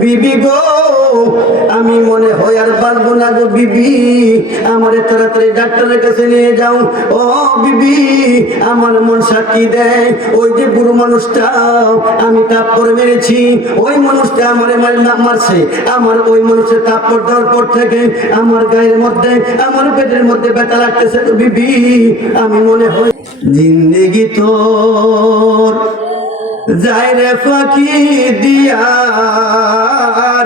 বিবি গো আমি মনে হয় আর পারবো না গো বিবি, আমারে তাড়াতাড়ি ডাক্তারের কাছে নিয়ে যাও। ও বিবি, আমার মন সাক্ষী দেয় ওই যে বুড়ো মানুষটা আমি তাপ্পর মেরেছি, ওই মানুষটা আমারে মারছে। আমার ওই মানুষের তাপ্পর দেওয়ার পর থেকে আমার গায়ের মধ্যে, আমার পেটের মধ্যে ব্যথা লাগতেছে তো বিবি, আমি মনে হয় জিন্দেগি তোর যায় রে ফাঁকি দিয়া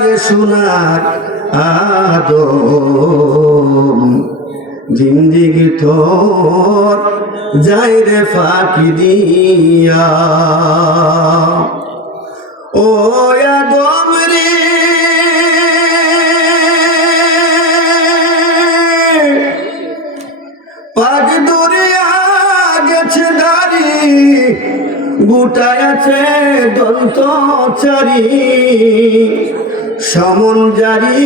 রে সোনার আদম, জিন্দেগি তোর যায় রে ফাঁকি দিয়া। ও আদম রে পাগ দরিয়া গেছে দাড়ি, গোটায় আছে দন্ত চারি, সমন জারি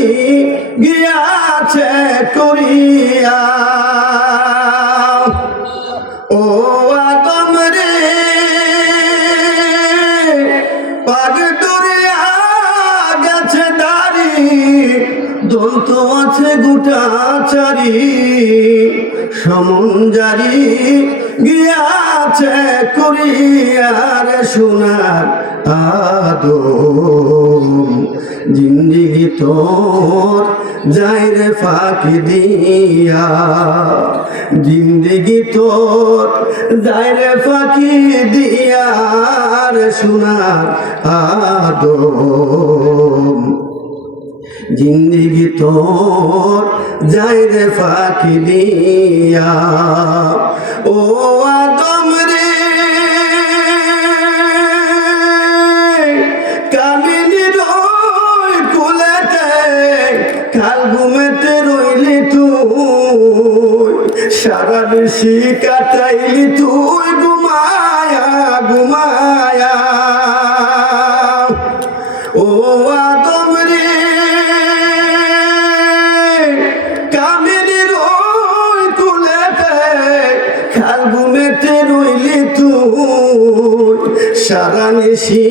গিয়াছে করিয়া। ও আদম রে পাগ দরিয়া গেছে দাড়ি, দন্ত আছে গোটা চারি, সমন জারি গিয়াছে করিয়ার সোনার আদম, জিন্দেগি তোর যায় রে ফাঁকি দিয়া, জিন্দেগি তোর যায় রে ফাঁকি দিয়া রে সোনার আদম, জিন্দেগি তোর যায় রে ফাঁকি দিয়া। ও আদম রে কামিনী রই কুলেতে কাল ঘুমেতে রইলি তুই, সারা বেশি কাটাইলি তুই ঘুমায়া ঘুমায়া। ও আদম রে কামিনী রই কুলেতে কাল ঘুমেতে রইলি তুই, সারা নিশি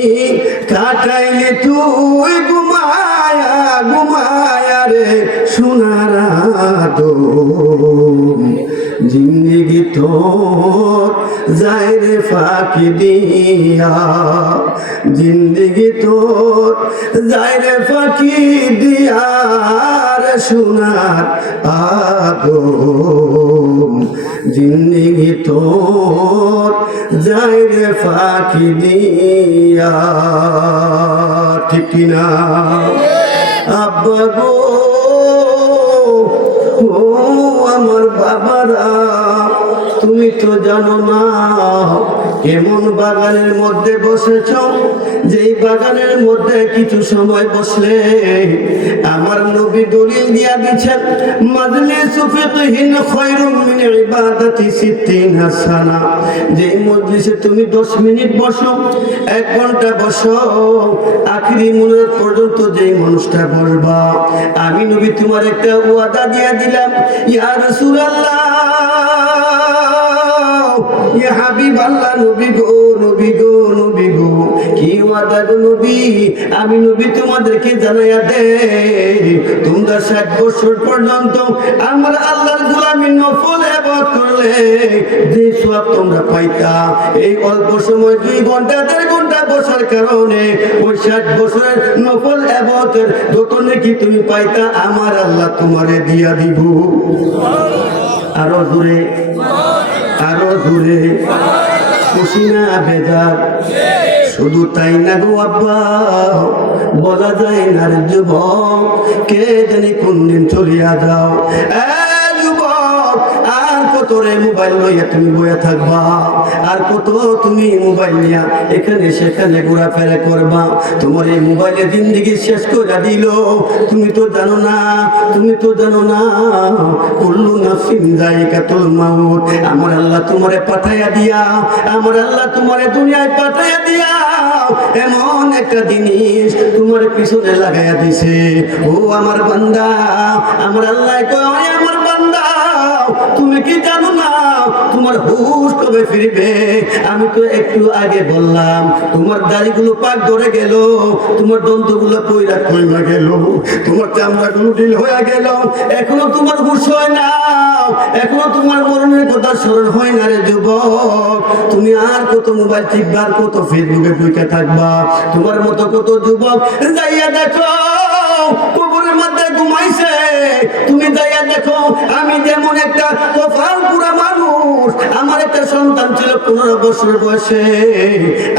কাটাইলি তুই ঘুমায়া ঘুমায়া রে সোনার আদম, জিন্দেগি তোর যায় রে ফাঁকি দিয়া, জিন্দেগি তোর যায় রে ফাঁকি দিয়া রে সোনার আদম, জিন্দেগি তোর যায় রে ফাঁকি দিয়া। ঠিক কিনা আব্বা গো, ও আমার বাবারা, তুমি তো জানো না কেমন বাগানের মধ্যে বসেছ, যেই বাগানের মধ্যে কিছু সময় বসলে আমার নবী দলিল দিয়া দিচ্ছেন, মাজলিসু ফিকহিন খায়রুম মিন ইবাদাতি 60 সানা। যেই মজলিসে তুমি 10 মিনিট বসো, 1 ঘন্টা বসো, আখিরি মুনাজাত পর্যন্ত যেই মানুষটা বলবা, আমি নবী তোমার একটা ওয়াদা দিয়া দিলাম, ইয়া রাসূলুল্লাহ, ইয়া হাবিবাল্লাহ, নবী গো নবী গো নবী গো, কি ওয়াদা গো নবী, আমি নবী তোমাদেরকে জানাইয়া দে, তোমরা 60 বছর পর্যন্ত আমার আল্লাহর গোলামি নফল ইবাদত করলে যে সওয়াব তোমরা পাইতা, এই অল্প সময় 2 ঘন্টা 1.5 ঘন্টা বসার কারণে ওই 60 বছরের নফল ইবাদতের যত নেকি তুমি পাইতা আমার আল্লাহ তোমারে দিয়া দিব। আরো জোরে, আরো জোরে, খুশি না বেজার? শুধু তাই না গো আব্বা, বলা যায় না রে যুবক, কে জানি কোন দিন চলিয়া যাও। যুবক, আর কত রে মোবাইল লইয়া তুমি বইয়া থাকবা, আর কত তুমি মোবাইল নিয়া এখানে সেখানে ঘোরাফেরা করবা, তোমার এই মোবাইলে জিন্দেগি শেষ করে দিল। তুমি তো জানো না, তুমি তো জানো না, কুল্লু নাফসিন যায়িকাতুল মাউত, আমার আল্লাহ তোমারে পাঠাইয়া দিয়া, আমার আল্লাহ তোমারে দুনিয়ায় পাঠাইয়া দিয়া এমন একটা জিনিস তোমার পিছনে লাগাইয়া দিছে। ও আমার বান্দা, আমার আল্লাহ কয়, আমার বান্দা, তুমি কি জানো না তোমার হুশ কবে ফিরবে? আমি তো একটু আগে বললাম তোমার দাড়িগুলো পাক ধরে গেল, তোমার দন্তগুলো পয়রা কইমা গেল, তোমার চামড়াগুলো ঢিল হয়ে গেল, এখনো তোমার হুশ হয় না, এখনো তোমার মরণের কথা স্মরণ হয় না রে যুবক। তুমি আর কত মোবাইল টিপবা, আর কত ফেসবুকে ঢুকে থাকবা? তোমার মতো কত যুবক যাইয়া দেখো কবরের মধ্যে ঘুমাইছে, তুমি যাইয়া দেখো আমি যেমন একটা কপাল পুরা মানুষ, আমার একটা সন্তান ছিল 15 বছর বয়সে,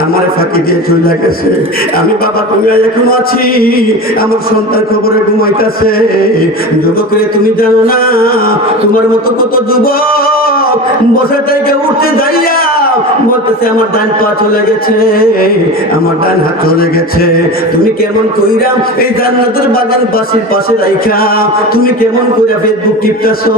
আমার ফাঁকি দিয়ে চলে গেছে। আমি বাবা তুমি এখনো আছি, আমার সন্তান কবরে ঘুমাইতেছে। যুবকরে তুমি জানো না তোমার মতো কত যুবক বসে থেকে উঠতে যাইয়া বলতেছে আমার ডান পা চলে গেছে, আমার ডান হাত চলে গেছে। তুমি কেমন কইরা এই জান্নাতের বাগান পাশের পাশে রাইখা তুমি কেমন কইরা ফেসবুক টিপতেছো,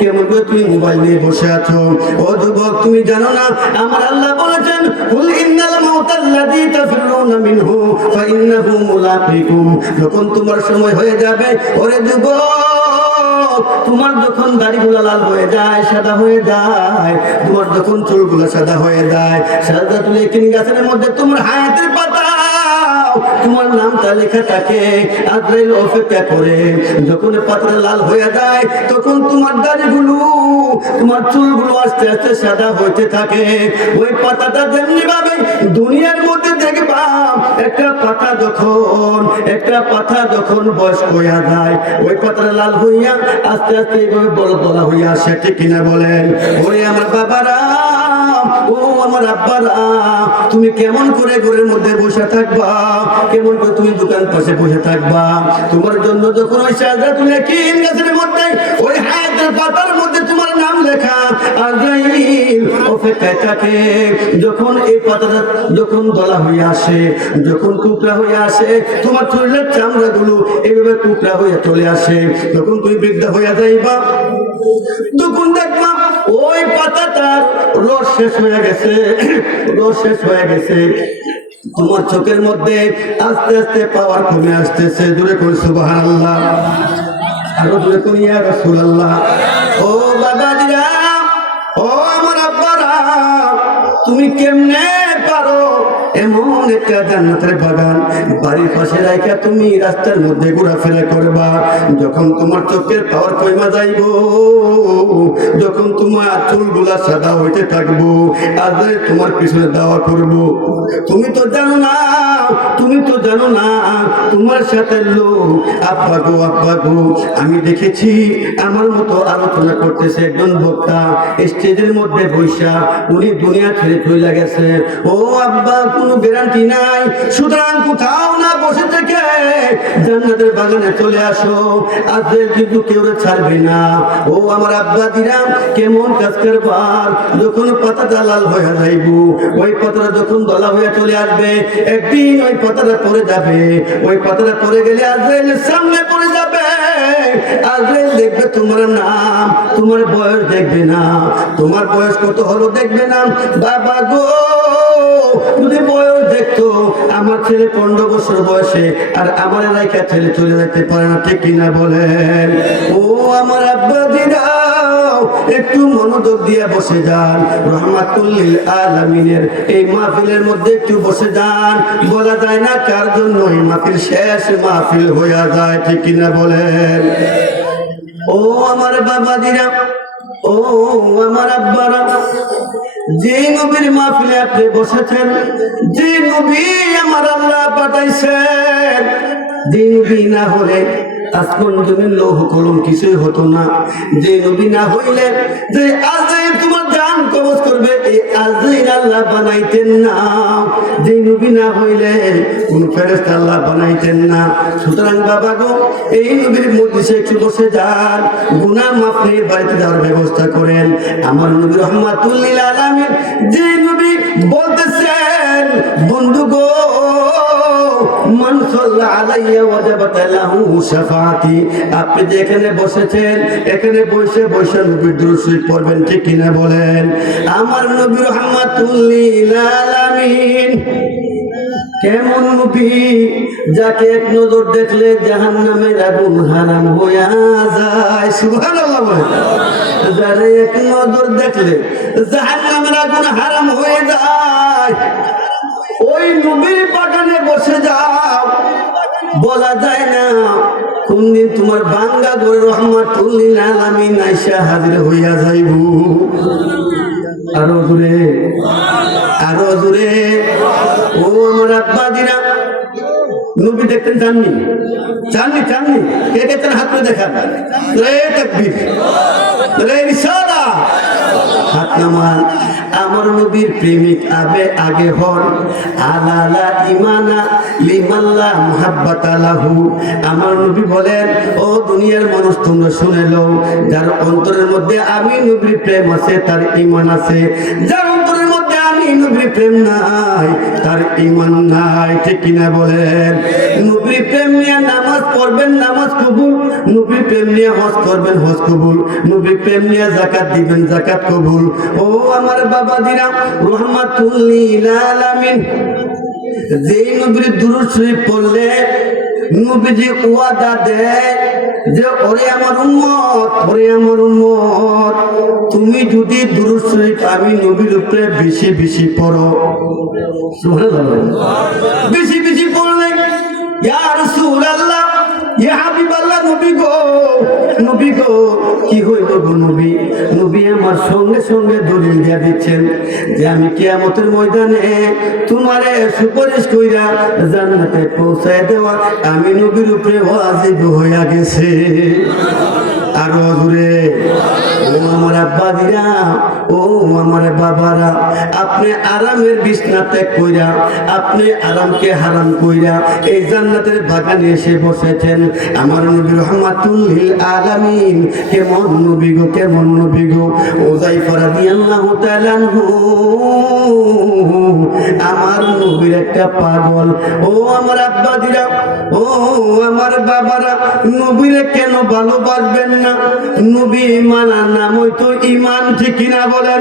কেমন করে তুমি মোবাইল নিয়ে বসে আছো? ও যুবক তুমি জানো না আমার আল্লাহ বলেছেন কুল ইন্নাল মাউতাল্লাযী তাফিরুনা মিনহু ফাইন্নাহু মুলাকিকুম। যখন তোমার সময় হয়ে যাবে ওরে যুবক, তোমার যখন দাড়িগুলো লাল হয়ে যায়, সাদা হয়ে যায়, তোমার যখন চুলগুলো সাদা হয়ে যায়, সাদা তুলে কিন গাছের মধ্যে তোমার হায়াতের পাতা তোমার নামটা লেখা থাকে, আজরাইল অপেক্ষা করে। যখন পাতাটা লাল হয়ে যায় তখন তোমার দাড়িগুলো তোমার চুলগুলো আস্তে আস্তে সাদা হইতে থাকে। ওই পাতাটা যেমনি ভাবে দুনিয়ার মধ্যে দেখবা একটা পাতা যখন বয়স হইয়া যায়, ওই পাতাটা লাল হইয়া আস্তে আস্তে এইভাবে বড় বলা হইয়া আসে, ঠিক কিনা বলেন? ওরে আমার বাবারা, ও আমার আব্বারা, তুমি কেমন করে ঘরের মধ্যে বসে থাকবা, কেমন করে তুমি দোকান পাশে বসে থাকবা? তোমার জন্য যখন ওই শাহজাতুল ইয়াকিন গাছের মধ্যে ওই হায়াতের পাতার মধ্যে তোমার নাম লেখা আজরাইল অপেক্ষায় থাকে। যখন এই পাতাটা যখন দলা হয়ে আসে, যখন টুকরা হয়ে আসে, তোমার শরীরের চামড়াগুলো এইভাবে টুকরা হয়ে চলে আসে, যখন তুমি বৃদ্ধা হয়ে যাইবা তখন দেখবা ওই পাতাটার রস শেষ হয়ে গেছে, রস শেষ হয়ে গেছে। তোমার চোখের মধ্যে আস্তে আস্তে পাওয়ার কমে আসতেছে। দূরে কোন সুবহানাল্লাহ, আরো দূরে কোন ইয়া রাসূলুল্লাহ। ও বাবাজিরা, ও আমার আব্বারা, তুমি কেমনে পারো এমন একটা জান্নাতের বাগান বাড়ির পাশে রাইখা তুমি রাস্তার মধ্যে ঘোরাফেরা করবা? যখন তোমার চোখের পাওয়ার কইমা যাইব, যখন তোমার চুলগুলা সাদা হইতে থাকবো, আজ তোমার পিছনে দাওয়া করবো, তুমি তো জানো না, তুমি তো জানো না তোমার সাথে লোক আব্বা গো আমি দেখেছি আমার মতো আলোচনা করতেছে একজন বক্তা স্টেজের মধ্যে বৈশা, উনি দুনিয়া ছেড়ে চলে গেছে। ও আব্বা কোনো গ্যারান্টি নাই, সুতরাং কোথাও না বসে থেকে জান্নাতের বাগানে চলে আসো, আজ কিন্তু কেউ ছাড়বে না। ও আমার আব্বা দিরাম কেমন কাজ করবার, যখন পাতাটা লাল হয়ে যাইব, ওই পাতাটা যখন দলা হয়ে চলে আসবে, একদিন ওই পাতাটা পড়ে যাবে, ওই পাতাটা পড়ে গেলে আজরাইলের সামনে পড়ে যাবে। আজরাইল দেখবে তোমার নাম, তোমার বয়স দেখবে না, তোমার বয়স কত হলো দেখবে না। বাবা গো, যদি বয়স দেখতো, আমার ছেলে 15 বছর বয়সে আর আমার এলাকা ছেলে চলে যেতে পারে না, ঠিক কিনা বলেন? ও আমার আব্বা দিরা, একটু মনোযোগ দিয়ে বসে যান, রহমাতুল লিল আলামিনের এই মাহফিলের মধ্যে একটু বসে যান। বলা যায় না কার জন্য এই মাহফিল শেষ মাহফিল হয়ে যায়, ঠিক কিনা বলেন? ও আমার বাবাজিরা, ও আমার আব্বারা, যে নবীর মাহফিলে আপনি বসেছেন, যে নবী আমার আল্লাহ পাঠাইছেন, যে নবী না হলে আসমান জমিন লৌহ কলম কিছুই হতো না, যে নবী না হইলে যে আজরাইল তোমার জান কবজ করবে এই আজরাইল আল্লাহ বানাইতেন না, যে নবী না হইলে কোন ফেরেশতা আল্লাহ বানাইতেন না। সুতরাং বাবা গো, এই নবীর মজলিসে একটু বসে যান, গুনাহ মাফ নিয়ে বাড়িতে যাওয়ার ব্যবস্থা করেন। আমার নবী রহমাতুল লিল আলামিন যে নবী বলতেছেন, বন্ধু গো, মান সাল্লা আলাইয়া ওয়াজাবাত লাহু শাফাআতি। আপনি যে এখানে বসেছেন, এখানে বসে বসে নবীর দুরূদ শরীফ পড়বেন, ঠিক কিনা বলেন? আমার নবী রহমাতুল লিল আলামিন কেমন নবী যাকে এক নজর দেখলে জাহান্নামের আগুন হারাম হইয়া যায়। সুবহানাল্লাহ বলে, যারে এক নজর দেখলে জাহান্নামের আগুন হারাম হয়ে যায়, ওই নবীর বাগানে বসে যাও। বলা যায় না কোন দিন তোমার বাঙ্গা করে রহমাতুল লিল আলামিন আয়েশা হাজির হইয়া যাইব। আরো জোরে, আরো জোরে। ও আমার আব্বা দিনা, নবী দেখতে চাননি? চাননি? চাননি? কে কে তার হাত করে দেখান? রে তাকবীর, রে রিসালা, হাত নামান। আমার নবীর প্রেমিক আবে আগে হন। আলালা ইমানা লিমাল্লা মুহাব্বাতা লাহু। আমার নবী বলেন, ও দুনিয়ার মানুষ তোমরা শুনে লও, যার অন্তরের মধ্যে আমি নবীর প্রেম আছে তার ঈমান আছে, যার অন্তরের মধ্যে আমি নবীর প্রেম নাই তার ঈমান নাই। ঠিক কিনা বলেন? নবীর প্রেম নিয়ে নামাজ পড়বেন, নামাজ কবুল। নবীর প্রেম নিয়ে হজ করবেন, হজ কবুল। নবীর প্রেম নিয়ে যাকাত দিবেন, যাকাত কবুল। ও আমার বাবা দিরা, রহমাতুল লিল আলামিন যেই নবীর দুরূদ শরীফ পড়লে নবীজি ওয়াদা দেয় যে ওরে আমার উম্মত, ওরে আমার উম্মত, তুমি যদি দুরূদ শরীফ আমি নবীর উপরে বেশি বেশি পড়ো, সুবহানাল্লাহ, বেশি বেশি পড়লে, ইয়া রাসূলুল্লাহ, ইয়া হাবিবাল্লাহ, নবী গো, নবী গো, কি হইল গো নবী? নবী আমার সঙ্গে সঙ্গে দলিল দিয়া দিচ্ছেন যে আমি কিয়ামতের ময়দানে তোমারে সুপারিশ কইরা জান্নাতে পৌঁছায় দেওয়া আমি নবীর উপরে ওয়াজিব হইয়া গেছে। আরো জোরে। ও আমার আব্বা দিরা, ও আমার বাবারা, আপনি আরামের বিছনা ত্যাগ কইরা, আপনি আরামকে হারাম কইরা এই জান্নাতের বাগানে এসে বসেছেন। আমার নবী রহমাতুল লিল আলামিন কেমন নবী গো, কেমন নবী গো। উযায়ফা রাদিয়াল্লাহু তাআলা আনহু আমার নবীর একটা পাগল। ও আমার আব্বা দিরা, ও আমার বাবারা, নবীরে কেন ভালোবাসবেন না? নবী মানার নাম হয়তো ঈমান। ঠিক কিনা বলেন?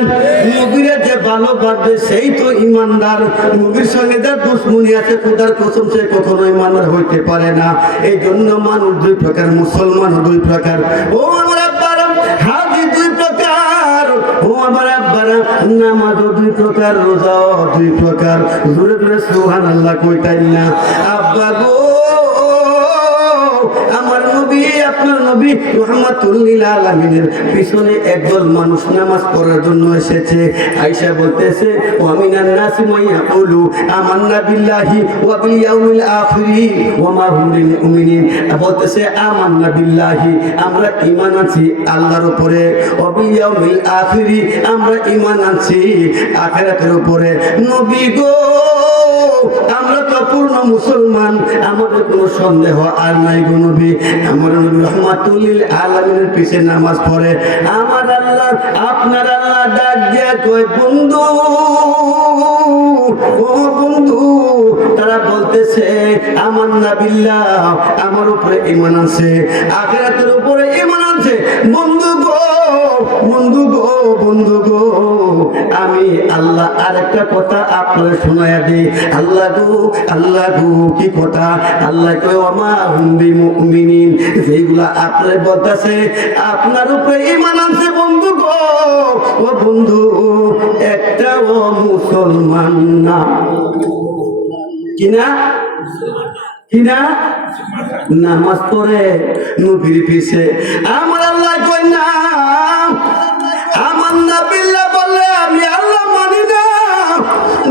নবীরে যে ভালোবাসবে সেই তো ঈমানদার। নবীর সঙ্গে যার দুশমনি আছে, খোদার কসম, সে কখনো ঈমানদার হইতে পারে না। এই জন্য মানুষ দুই প্রকার, মুসলমান দুই প্রকার। ও আমার আব্বারা, হাজি দুই প্রকার। ও আমার আব্বারা, নামাজও দুই প্রকার, রোজাও দুই প্রকার। জোরে জোরে সুবহানাল্লাহ কইতাই না? আব্বা গো, আমার নবী, আপনার নবী রহমাতুল লিল আলামিনের পিছনে একদল মানুষ নামাজ পড়ার জন্য এসেছে। আয়েশা বলতেছে, ওয়া মিনান নাসি মান ইয়াকুলু আমান্না বিল্লাহি ওয়া বিল ইয়াউমিল আখির ওয়া মা হুম বিমুমিনিন। বলতেছে আমান্না বিল্লাহি, আমরা ঈমান আনছি আল্লাহর উপরে, ওয়া বিল ইয়াউমিল আখির, আমরা ঈমান আনছি আখিরাতের উপরে। নবী গো, আমরা তো পূর্ণ মুসলমান, আমাদের কোনো সন্দেহ আর নাই গো নবী। আমার নবী রহমাতুল লিল আলামিনের পিছে নামাজ পড়ে। আমার আল্লাহ, আপনার আল্লাহ ডাক দিয়া কয়, বন্ধু, ও বন্ধু। তারা বলতেছে আমান্না বিল্লাহ, আমার উপরে ঈমান আছে, আখিরাতের উপরে ঈমান আছে। বন্ধু গো, বন্ধু গো, বন্ধু গো, আমি আল্লাহ আরেকটা কথা আপনার শোনায়া দিই। আল্লাহ গো, আল্লাহ গো, কি কথা? আল্লাহ কয়, ওয়া মা হুম বিমুমিনিন, যেগুলা আপনার বলতেছে আপনার উপরে ঈমান আনছে বন্ধু গো, ও বন্ধু, একটাও মুসলমান না। কিনা? কিনা? নামাজ পড়ে নবীর পিছে। আমার আল্লাহ কয় না, আমান্না বিল্লাহ বললে আমি আল্লাহ মানি না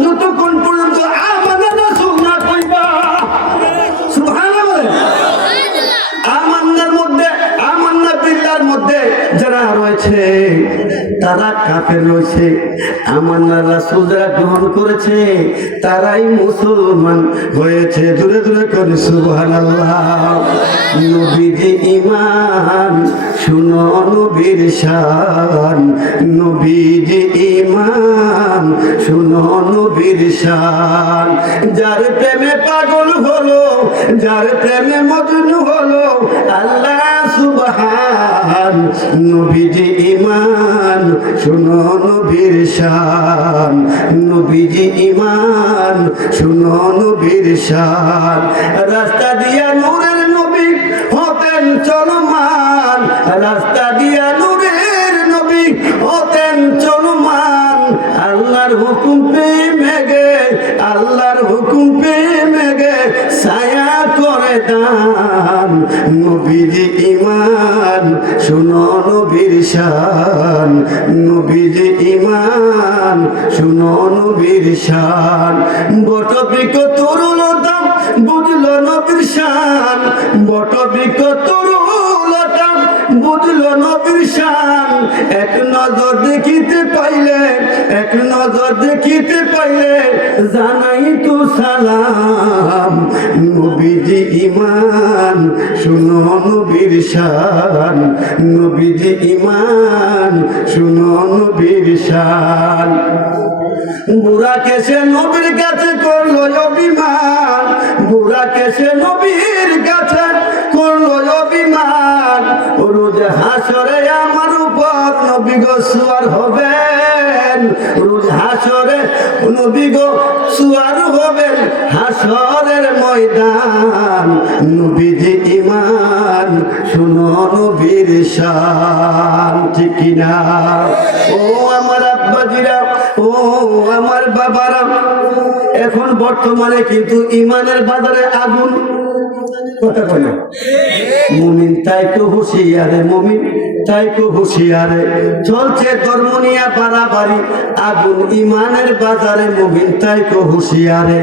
যতক্ষণ পর্যন্ত আমানা রাসূল না কইবা। সুবহানাল্লাহ। আমান্নার মধ্যে, আমান্না বিল্লাহর মধ্যে যারা রয়েছে তারা কাফের রয়েছে, আমান্না রাসূল যারা গ্রহণ করেছে তারাই মুসলমান হয়েছে। দূরে দূরে করে সুবহানাল্লাহ। নবীজি ঈমান, শুনো নবীর শান, নবীজি ঈমান, শুনো নবীর শান। যার প্রেমে পাগল হলো, যার প্রেমে মজনু হলো, আল্লাহ সুবহান নবীজি ঈমান শুনো নবীর শান নবীজি ঈমান শুনো নবীর শান রাস্তা দিয়া নূরের নবী হতেন চলমান রাস্তা দিয়া নূরের নবী হতেন চলমান আল্লাহর হুকুম পেয়ে মেঘে আল্লাহর হুকুম পেয়ে মেঘে ছায়া করে দান নবীজি ঈমান শুনো নবীর শান নবীজি ঈমান শুনো নবীর শান বটবৃক্ষ তরুলতা বুঝলো নবীর শান বটবৃক্ষ তরুলতা বুঝলো নবীর শান এক নজর দেখিতে পাইলে এক নজর দেখিতে পাইলে জানাই তো সালাম নবীজি ঈমান শুনো নবীর শান নবীজি ঈমান শুনো নবীর শান বুড়া কেসে নবীর কাছে করলো অভিমান বুড়া কেসে নবীর কাছে করলো অভিমান রোজ হাসরে আমার উপর নবী গো সুয়ার হবেন রোজ হাসরে নবী গো সুয়ার হবেন হাসরের ময়দান নবীজি ঈমান শুনো নবীর শান ঠিক কিনা ও আমার আব্বাজিরা ও আমার বাবারা এখন বর্তমানে কিন্তু ঈমানের বাজারে আগুন কথা কয় না মুমিন তাই তো হুঁশিয়ারে মুমিন তাই তো হুঁশিয়ারে চলছে ধর্ম নিয়ে বাড়াবাড়ি আগুন ঈমানের বাজারে মুমিন তাই তো হুঁশিয়ারে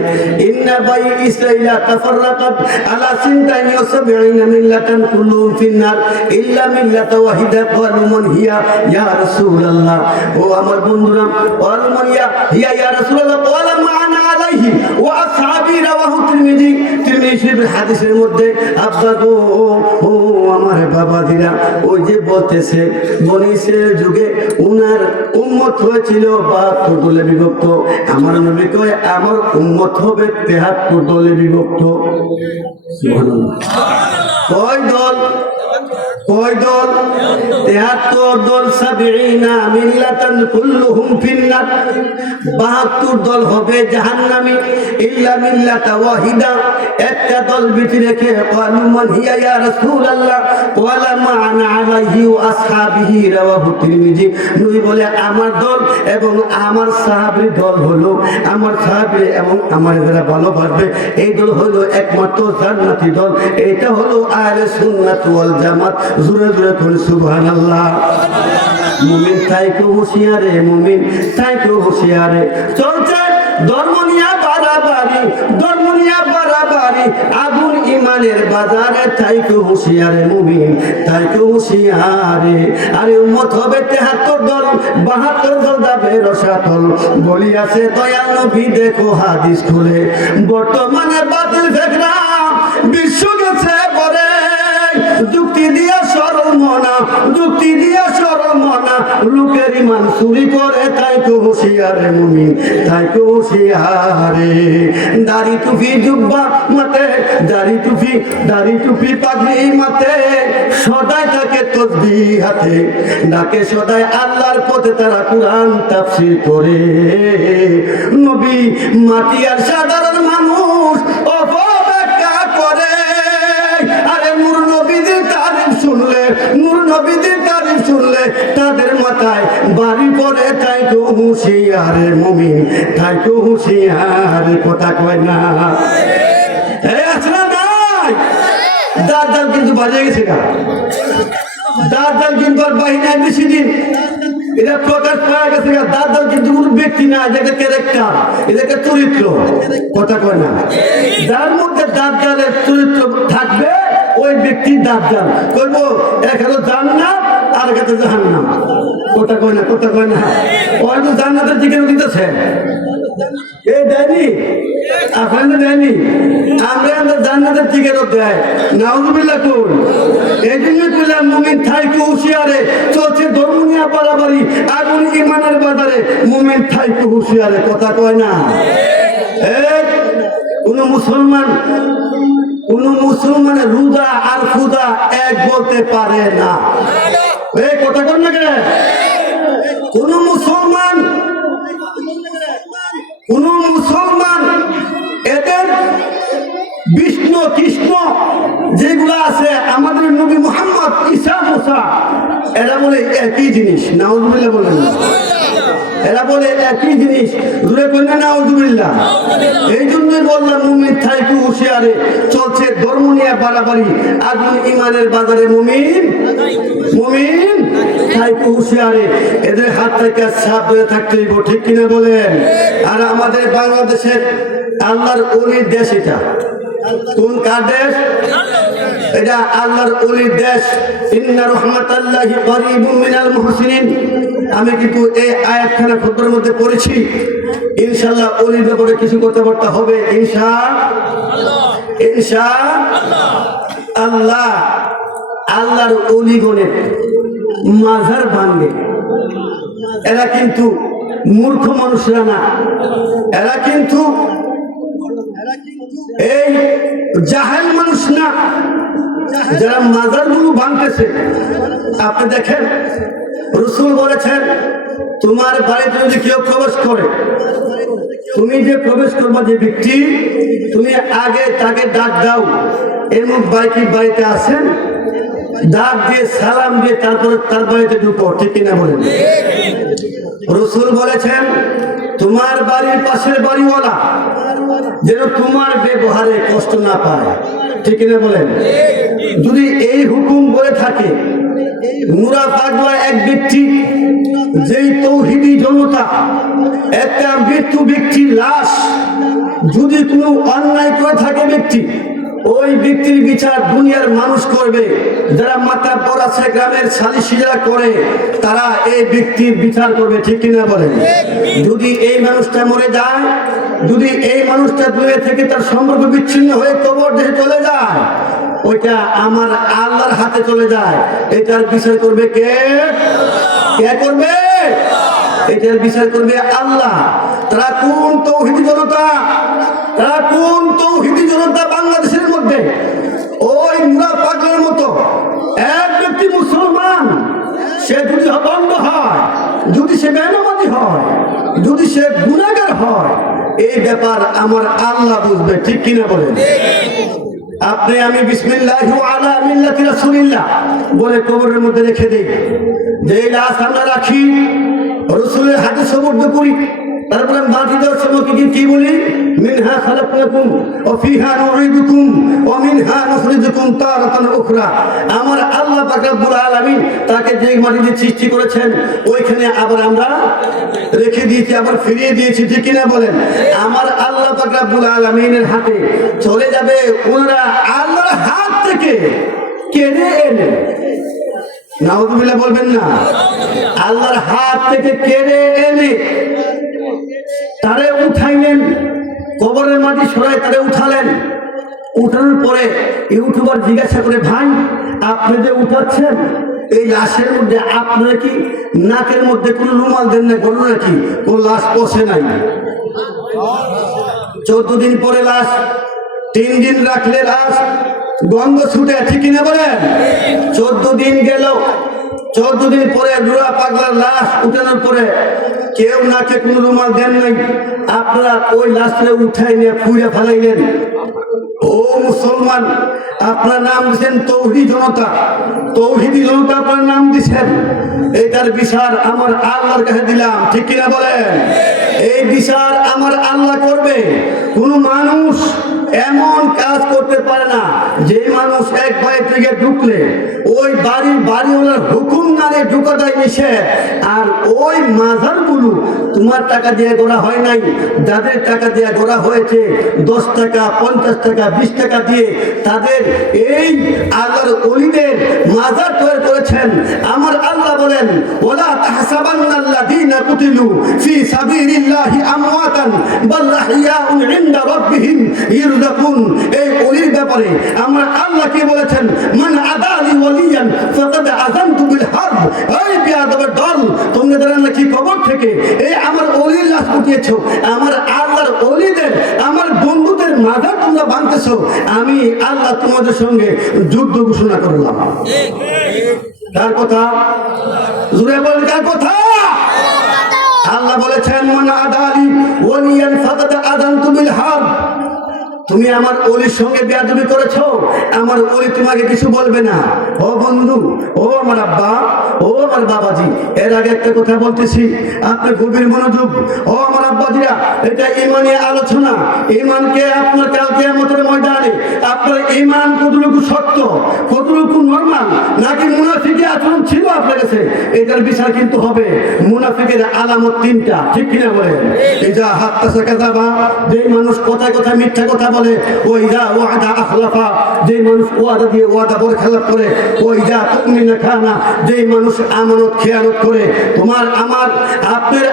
ইন্না বাই ইসরাইলা তাফাররাকাত আলা সিনতাইনি ওয়া সাবঈনা মিল্লাতান কুল্লুহুম ফিন্নার ইল্লা মিল্লাতা ওয়াহিদা ক্বালু মান হিয়া ইয়া রাসূলুল্লাহ ও আমার বন্ধুরা ক্বালু মান হিয়া ইয়া রাসূলুল্লাহ ক্বালা মা'আনা আলাইহি ওয়া আসহাবি রাওয়াহু তিরমিজি তিরমিজি হাদিসের মধ্যে আব্বা গো ও আমার বাবা দিরা ওই যে বলতেছে বনি ইসরাইলের যুগে উনার উম্মত হয়েছিল 72 দলে বিভক্ত আমার নবী কয় আমার উম্মত হবে 73 দলে বিভক্ত সুবহানাল্লাহ কয় দল কয় দল 73 দল 70 মিল্লাতান কুল্লুহুম ফিন্নার 72 দল হবে জাহান্নামী ইল্লা মিল্লাতা ওয়াহিদা একটা দল বেঁচে রেখে ক্বালু মান হিয়া ইয়া রাসূলুল্লাহ ওয়ালা মা'আনা আলাইহি ওয়া আসহাবিহি রাওয়াহু তিরমিজি নবী বলে আমার দল এবং আমার সাহাবীর দল হলো আমার সাহাবী এবং আমার যারা ভালোবাসবে এই দল হলো একমাত্র জান্নাতি দল এটা হলো আহলে সুন্নাত ওয়াল জামাত জোরে জোরে করে সুবহানাল্লাহ মুমিন তাই তো হুঁশিয়ারে মুমিন তাই তো হুঁশিয়ারে চলছে ধর্ম নিয়ে বাড়াবাড়ি ধর্ম নিয়ে বাড়াবাড়ি আগুন ঈমানের বাজারে তাই তো হুঁশিয়ারে মুমিন তাই তো হুঁশিয়ারে আরে উম্মত হবে 73 দল 72 দল যাবে রসাতল বলি আছে দয়াল নবী দেখো হাদিস খুলে বর্তমানে বাতিল ফেকরা বিশ্ব গেছে পরে যুক্তি দিয়া সরল মনা যুক্তি দিয়া সরল মনা লোকের ঈমান চুরি করে তাই তো হুঁশিয়ারে মুমিন তাই তো হুঁশিয়ারে দাড়ি টুপি জুব্বা মাতে দাড়ি টুপি পাগড়ি মাতে সদাই থাকে তসবিহ হাতে ডাকে সদাই আল্লাহর পথে তারা কুরআন তাফসীর করে নবী মাটি আর সাধারণ মানুষ অপব্যাখ্যা করে আরে নূর নবীদের তারিফ শুনলে তাদের মাথায় বাড়ি পড়ে তাই তো হুঁশিয়ারে মুমিন তাই তো হুঁশিয়ারে কথা কয় না এই আসলে নাই দাঁত কিন্তু বাজে গেছে গা দাঁত কিন্তু আর বাহিনী বেশি দিন এটা প্রকাশ পাওয়া গেছে দাঁত কিন্তু কোনো ব্যক্তি না এটা ক্যারেক্টার এটা চরিত্র কথা কয় না যার মধ্যে দাঁত জালের চরিত্র থাকবে ওই ব্যক্তি দাঁত জাল করবো এক হলো জান্নাত আর কাছে জাহান্নাম কথা কয় না ওই তো জান্নাতের দিকে দিতেছে এই দেয়নি আপনাদের দেয়নি আমরা জান্নাতের দিকে দেয় নাউজুবিল্লাহ কোন এই জন্য কইলাম মুমিন থাইকে হুঁশিয়ারে চলছে ধর্ম নিয়ে বাড়াবাড়ি আগুন ঈমানের বাজারে মুমিন থাইকে হুঁশিয়ারে কথা কয় না কোন মুসলমান কোন মুসলমানের রোজা আর ফুজা এক বলতে পারে না। এই কথা কর না কেন? কোন মুসলমান এদের বিষ্ণু কৃষ্ণ যেগুলো আছে আমাদের নবী মুহাম্মদ ঈসা মুসা এরা বলে একই জিনিস। নাউজুবিল্লাহ বলেন। এরা বলে একই জিনিস। দূরে কন্যা নাউজুবিল্লাহ। এই জন্যই বললাম মুমিন থাইকু হুঁশিয়ারে, চলছে ধর্ম নিয়ে বাড়াবাড়ি, আগুন ইমানের বাজারে মুমিন থাইকু হুঁশিয়ারে। এদের হাত থেকে সাবধানে থাকতে হইব, ঠিক কিনা বলেন? আর আমাদের বাংলাদেশের আল্লাহর ওলির দেশ। এটা কোন কার দেশ? এটা আল্লাহর ওলির দেশ। ইন্না রাহমাতাল্লাহি করিবুম মিনাল মুহসিনিন। আমি কিন্তু এই আয়াতখানা খুতবার মধ্যে পড়েছি। ইনশাআল্লাহ ওলির ব্যাপারে কিছু কথাবার্তা হবে ইনশাআল্লাহ। আল্লাহর ওলিগণের মাজার ভাঙে। এরা কিন্তু মূর্খ মানুষরা না, এরা কিন্তু এই জাহেল মানুষ না যারা মাজারগুলো ভাঙতেছে। আপনি দেখেন রাসূল বলেছেন, তোমার বাড়িতে যদি কেউ প্রবেশ করে, তুমি যে প্রবেশ করবা যে ব্যক্তি, তুমি আগে তাকে ডাক দাও, এমন বাইকি বাড়িতে আসেন, ডাক দিয়ে সালাম দিয়ে তারপরে তার বাড়িতে ঢুকো, ঠিক কিনা বলেন? রাসূল বলেছেন, তোমার বাড়ির পাশের বাড়িওয়ালা যেন তোমার ব্যবহারে কষ্ট না পায়, ঠিক কিনা বলেন? যদি এই হুকুম বলে থাকে, মুরা পাগলা এক ব্যক্তি, যেই তৌহিদি জনতা একটা মৃত্যু ব্যক্তির লাশ যদি কোনো অন্যায় করে থাকে ব্যক্তি, ওই ব্যক্তির বিচার দুনিয়ার মানুষ করবে। যারা মাথা পর আছে, গ্রামের সালিশিরা করে, তারা এই ব্যক্তির বিচার করবে, ঠিক কিনা বলেন? যদি এই মানুষটা মরে যায়, যদি এই মানুষটা দুনিয়া থেকে তার সম্পর্ক বিচ্ছিন্ন হয়ে কবর দেহে চলে যায়, ওইটা আমার আল্লাহর হাতে চলে যায়। এটার বিচার করবে কে? কে করবে? এটার বিচার করবে আল্লাহ। তারা কোন তৌহিদি জনতা? তারা কোন তৌহিদি জনতা বাংলাদেশের মধ্যে? ওই মুরা পাগলের মতো এক ব্যক্তি মুসলমান, সে যদি বন্ধ হয়, যদি সে বেনামাজি হয়, যদি সে গুনাহগার হয়, এই ব্যাপার আমার আল্লাহ বুঝবে, ঠিক কিনা বলেন? আপনি আমি বিসমিল্লাহি আলা মিল্লাতি রাসূলিল্লাহ বলে কবরের মধ্যে রেখে দেই। যে লাশ আমরা রাখি, রাসূলের হাদিস বর্ণনা করি, তারপরে মাটি দেওয়ার সময় কি বলি? মিনহা খালাকনাকুম ওয়া ফিহা নুঈদুকুম ওয়া মিনহা নুখরিজুকুম তারাতান উখরা। আমার আল্লাহ পাক রব্বুল আলামিন তাকে যে মাটি দিয়ে সৃষ্টি করেছেন, ওইখানে আবার আমরা রেখে দিয়েছি, আবার ফিরিয়ে দিয়েছি, ঠিক কিনা বলেন? আমার আল্লাহ পাক রব্বুল আলামিনের হাতে চলে যাবে। ওনারা আল্লাহর হাত থেকে কেড়ে এনে, নাউযুবিল্লাহ বলবেন না, আল্লাহর হাত থেকে কেড়ে এনে তারে উঠাইলেন, কবরের মাটি সরাই তারে উঠালেন। উঠানোর পরে ইউটিউবার জিজ্ঞাসা করে, ভাই আপনি যে উঠাচ্ছেন এই লাশের মধ্যে আপনারা কি নাকের মধ্যে কোনো রুমাল দেন না? কোনো নাকি কোন লাশ পচে নাই? 14 দিন পরে লাশ, 3 দিন রাখলে লাশ গন্ধ ছুটে, ঠিক কিনা বলেন? 14 দিন গেল, 14 দিন পরে রুরা পাগলার লাশ উঠানোর পরে কেউ নাকে কোনো রুমাল দেন নাই, আপনারা ওই লাশটা উঠাই নিয়ে ফুঁড়ে ফেলাইলেন। ও মুসলমান, আপনার নাম দিচ্ছেন তৌহিদি জনতা, তৌহিদি জনতা আপনার নাম দিচ্ছেন। এটার বিচার আমার আল্লাহর কাছে দিলাম, ঠিক কিনা বলেন? এই বিচার আমার আল্লাহ করবে। কোন মানুষ এমন কাজ করতে পারে না যে মানুষ এক বাড়ি থেকে ঢুকলে ওই বাড়িওয়ালার হুকুম নারে ঢুকাটাই নিষেধ। আর ওই মাজারগুলো তোমার টাকা দিয়ে গড়া হয় নাই, যাদের টাকা দিয়ে গড়া হয়েছে 10 টাকা, 50 টাকা, 20 টাকা দিয়ে তাদের এই আল্লাহর ওলিদের মাজার তৈরি করেছেন। আমার আল্লাহ বলেন, ওয়ালা তাহসাবান্নাল্লাযীনা কুতিলু ফি সাবিলিল্লাহি আমওয়াতান বাল আহইয়াউন ইনদা রাব্বিহিম ইরযাকুন। এই ওলির ব্যাপারে আমার আল্লাহ কি বলেছেন? মান আদালি ওয়ালিয়ান ফাকাদ আযানতু বিল হারব। এই বিয়াদবের দল, তোমরা যারা নাকি কবর থেকে এই আমার ওলির লাশ উঠিয়েছো, আমার আল্লাহর ওলিদের, আমার বন্ধুদের মাজার তোমরা ভাঙতে বলতেছো আমি আল্লাহ তোমাদের সঙ্গে যুদ্ধ ঘোষণা করলাম। কার কথা? জুড়ে বলেন কার কথা? আল্লাহ বলেছেন মান আদালি ওয়ালিয়ান ফাকাদ আযানতু বিল হারব। তুমি আমার ওলির সঙ্গে বেয়াদবি করেছো, আমার ওলি তোমাকে কিছু বলবে না। ও বন্ধু, ও আমার আব্বা, ও আমার বাবাজি, এর আগে একটা কথা বলতেছি, আপনি গভীর মনোযোগ। ও আমার আব্বাজিরা, এটা ইমানের আলোচনা। ইমানকে আপনার কাল কিয়ামতের ময়দানে আপনার ইমান কতটুকু সত্য, কতটুকু নরমাল, নাকি মুনাফিকের আচরণ ছিল আপনার কাছে, এটার বিচার কিন্তু হবে। মুনাফিকের আলামত তিনটা, ঠিক কিনা বলেন? এই যা হাত্তাসা কাযাবা, যে মানুষ কথায় কথায় মিথ্যা কথা বলে, ওই যা ওয়াদা আখলাফা, যে মানুষ ওয়াদা দিয়ে ওয়াদা পরে খেলাপ করে, ওই যা তুমিনা খানা, যে মানুষ আমানত খেয়ানত করে। তোমার আমার আপনার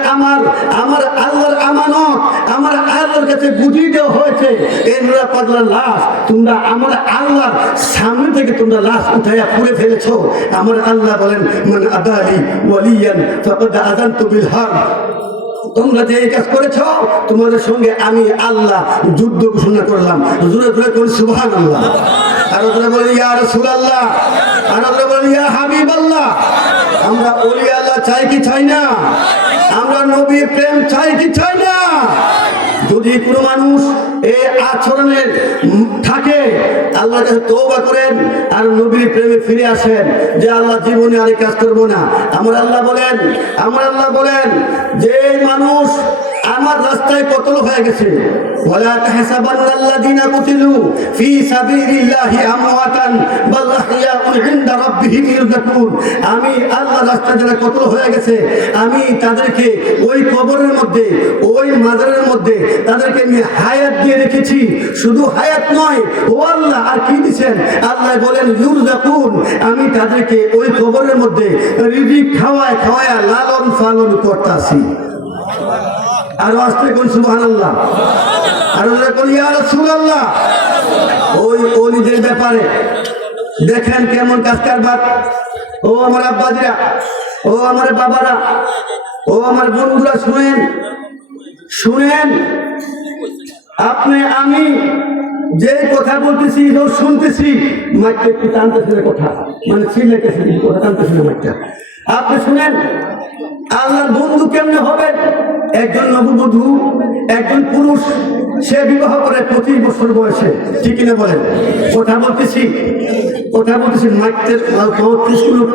আমার আল্লাহর আমানত আমার আল্লাহর কাছে বুঝিয়ে দেওয়া হয়েছে। এরা পাগলা লাশ, তোমরা আমার আল্লাহর সামনে থেকে তোমরা লাশ উঠাইয়া পুড়ে ফেলেছো। আমার আল্লাহ বলেন মান আদালি ওয়ালিয়ান ফাকাদ আযানতু বিল হারব। তোমরা যে কাজ করেছ, তোমাদের সঙ্গে আমি আল্লাহ যুদ্ধ ঘোষণা করলাম। জোরে জোরে কোন সুবহানাল্লাহ। আর জোরে বলি ইয়া রাসূলুল্লাহ, আর জোরে বলি ইয়া হাবিবাল্লাহ। আমরা ওলি আল্লাহ চাই কি চাই না? আমরা নবীর প্রেম চাই কি চাই না? যদি কোনো মানুষ এই আচরণের থাকে, আল্লাহর কাছে তওবা করেন আর নবীর প্রেমে ফিরে আসেন, যে আল্লাহ জীবনে আর কাজ করবো না। আমার আল্লাহ বলেন যে মানুষ আমার রাস্তায় কতল হয়ে গেছে, ওয়ালা তাহসাবান্নাল্লাযীনা কুতিলু ফি সাবিলিল্লাহি আমওয়াতান বাল আহইয়াউন ইনদা রাব্বিহিম ইরযাকুন। আমি আল্লাহ রাস্তায় যারা কতল হয়ে গেছে, আমি তাদেরকে ওই কবরের মধ্যে, ওই মাজারের মধ্যে তাদেরকে আমি হায়াত দিয়ে রেখেছি। শুধু হায়াত নয়, ও আল্লাহ আর কি দিচ্ছেন? আল্লাহ বলেন ইরযাকুন, আমি তাদেরকে ওই কবরের মধ্যে রিজিক খাওয়ায় লালন পালন করতেছি। আরো আসতে কোন সুবহানাল্লাহ, আরো কোন ইয়া রাসূলুল্লাহ। ওই ওলিদের ব্যাপারে দেখেন কেমন কাজ কারবার। ও আমার আব্বাজিরা, ও আমার বাবারা, ও আমার বন্ধুরা, শুনেন। আপনি আমি যে কথা বলতেছি শুনতেছি, মাইকটা একটু টানতেছে কথা, মানে সিলেটেছে কথা টানতেছিল মাইকটা। আপনি শুনেন, আল্লাহর বন্ধু কেমনে হবে? একজন নববধূ, একজন পুরুষ, সে বিবাহ করে 25 বছর বয়সে, ঠিক না বলেন? কথা বলতেছি মাইকের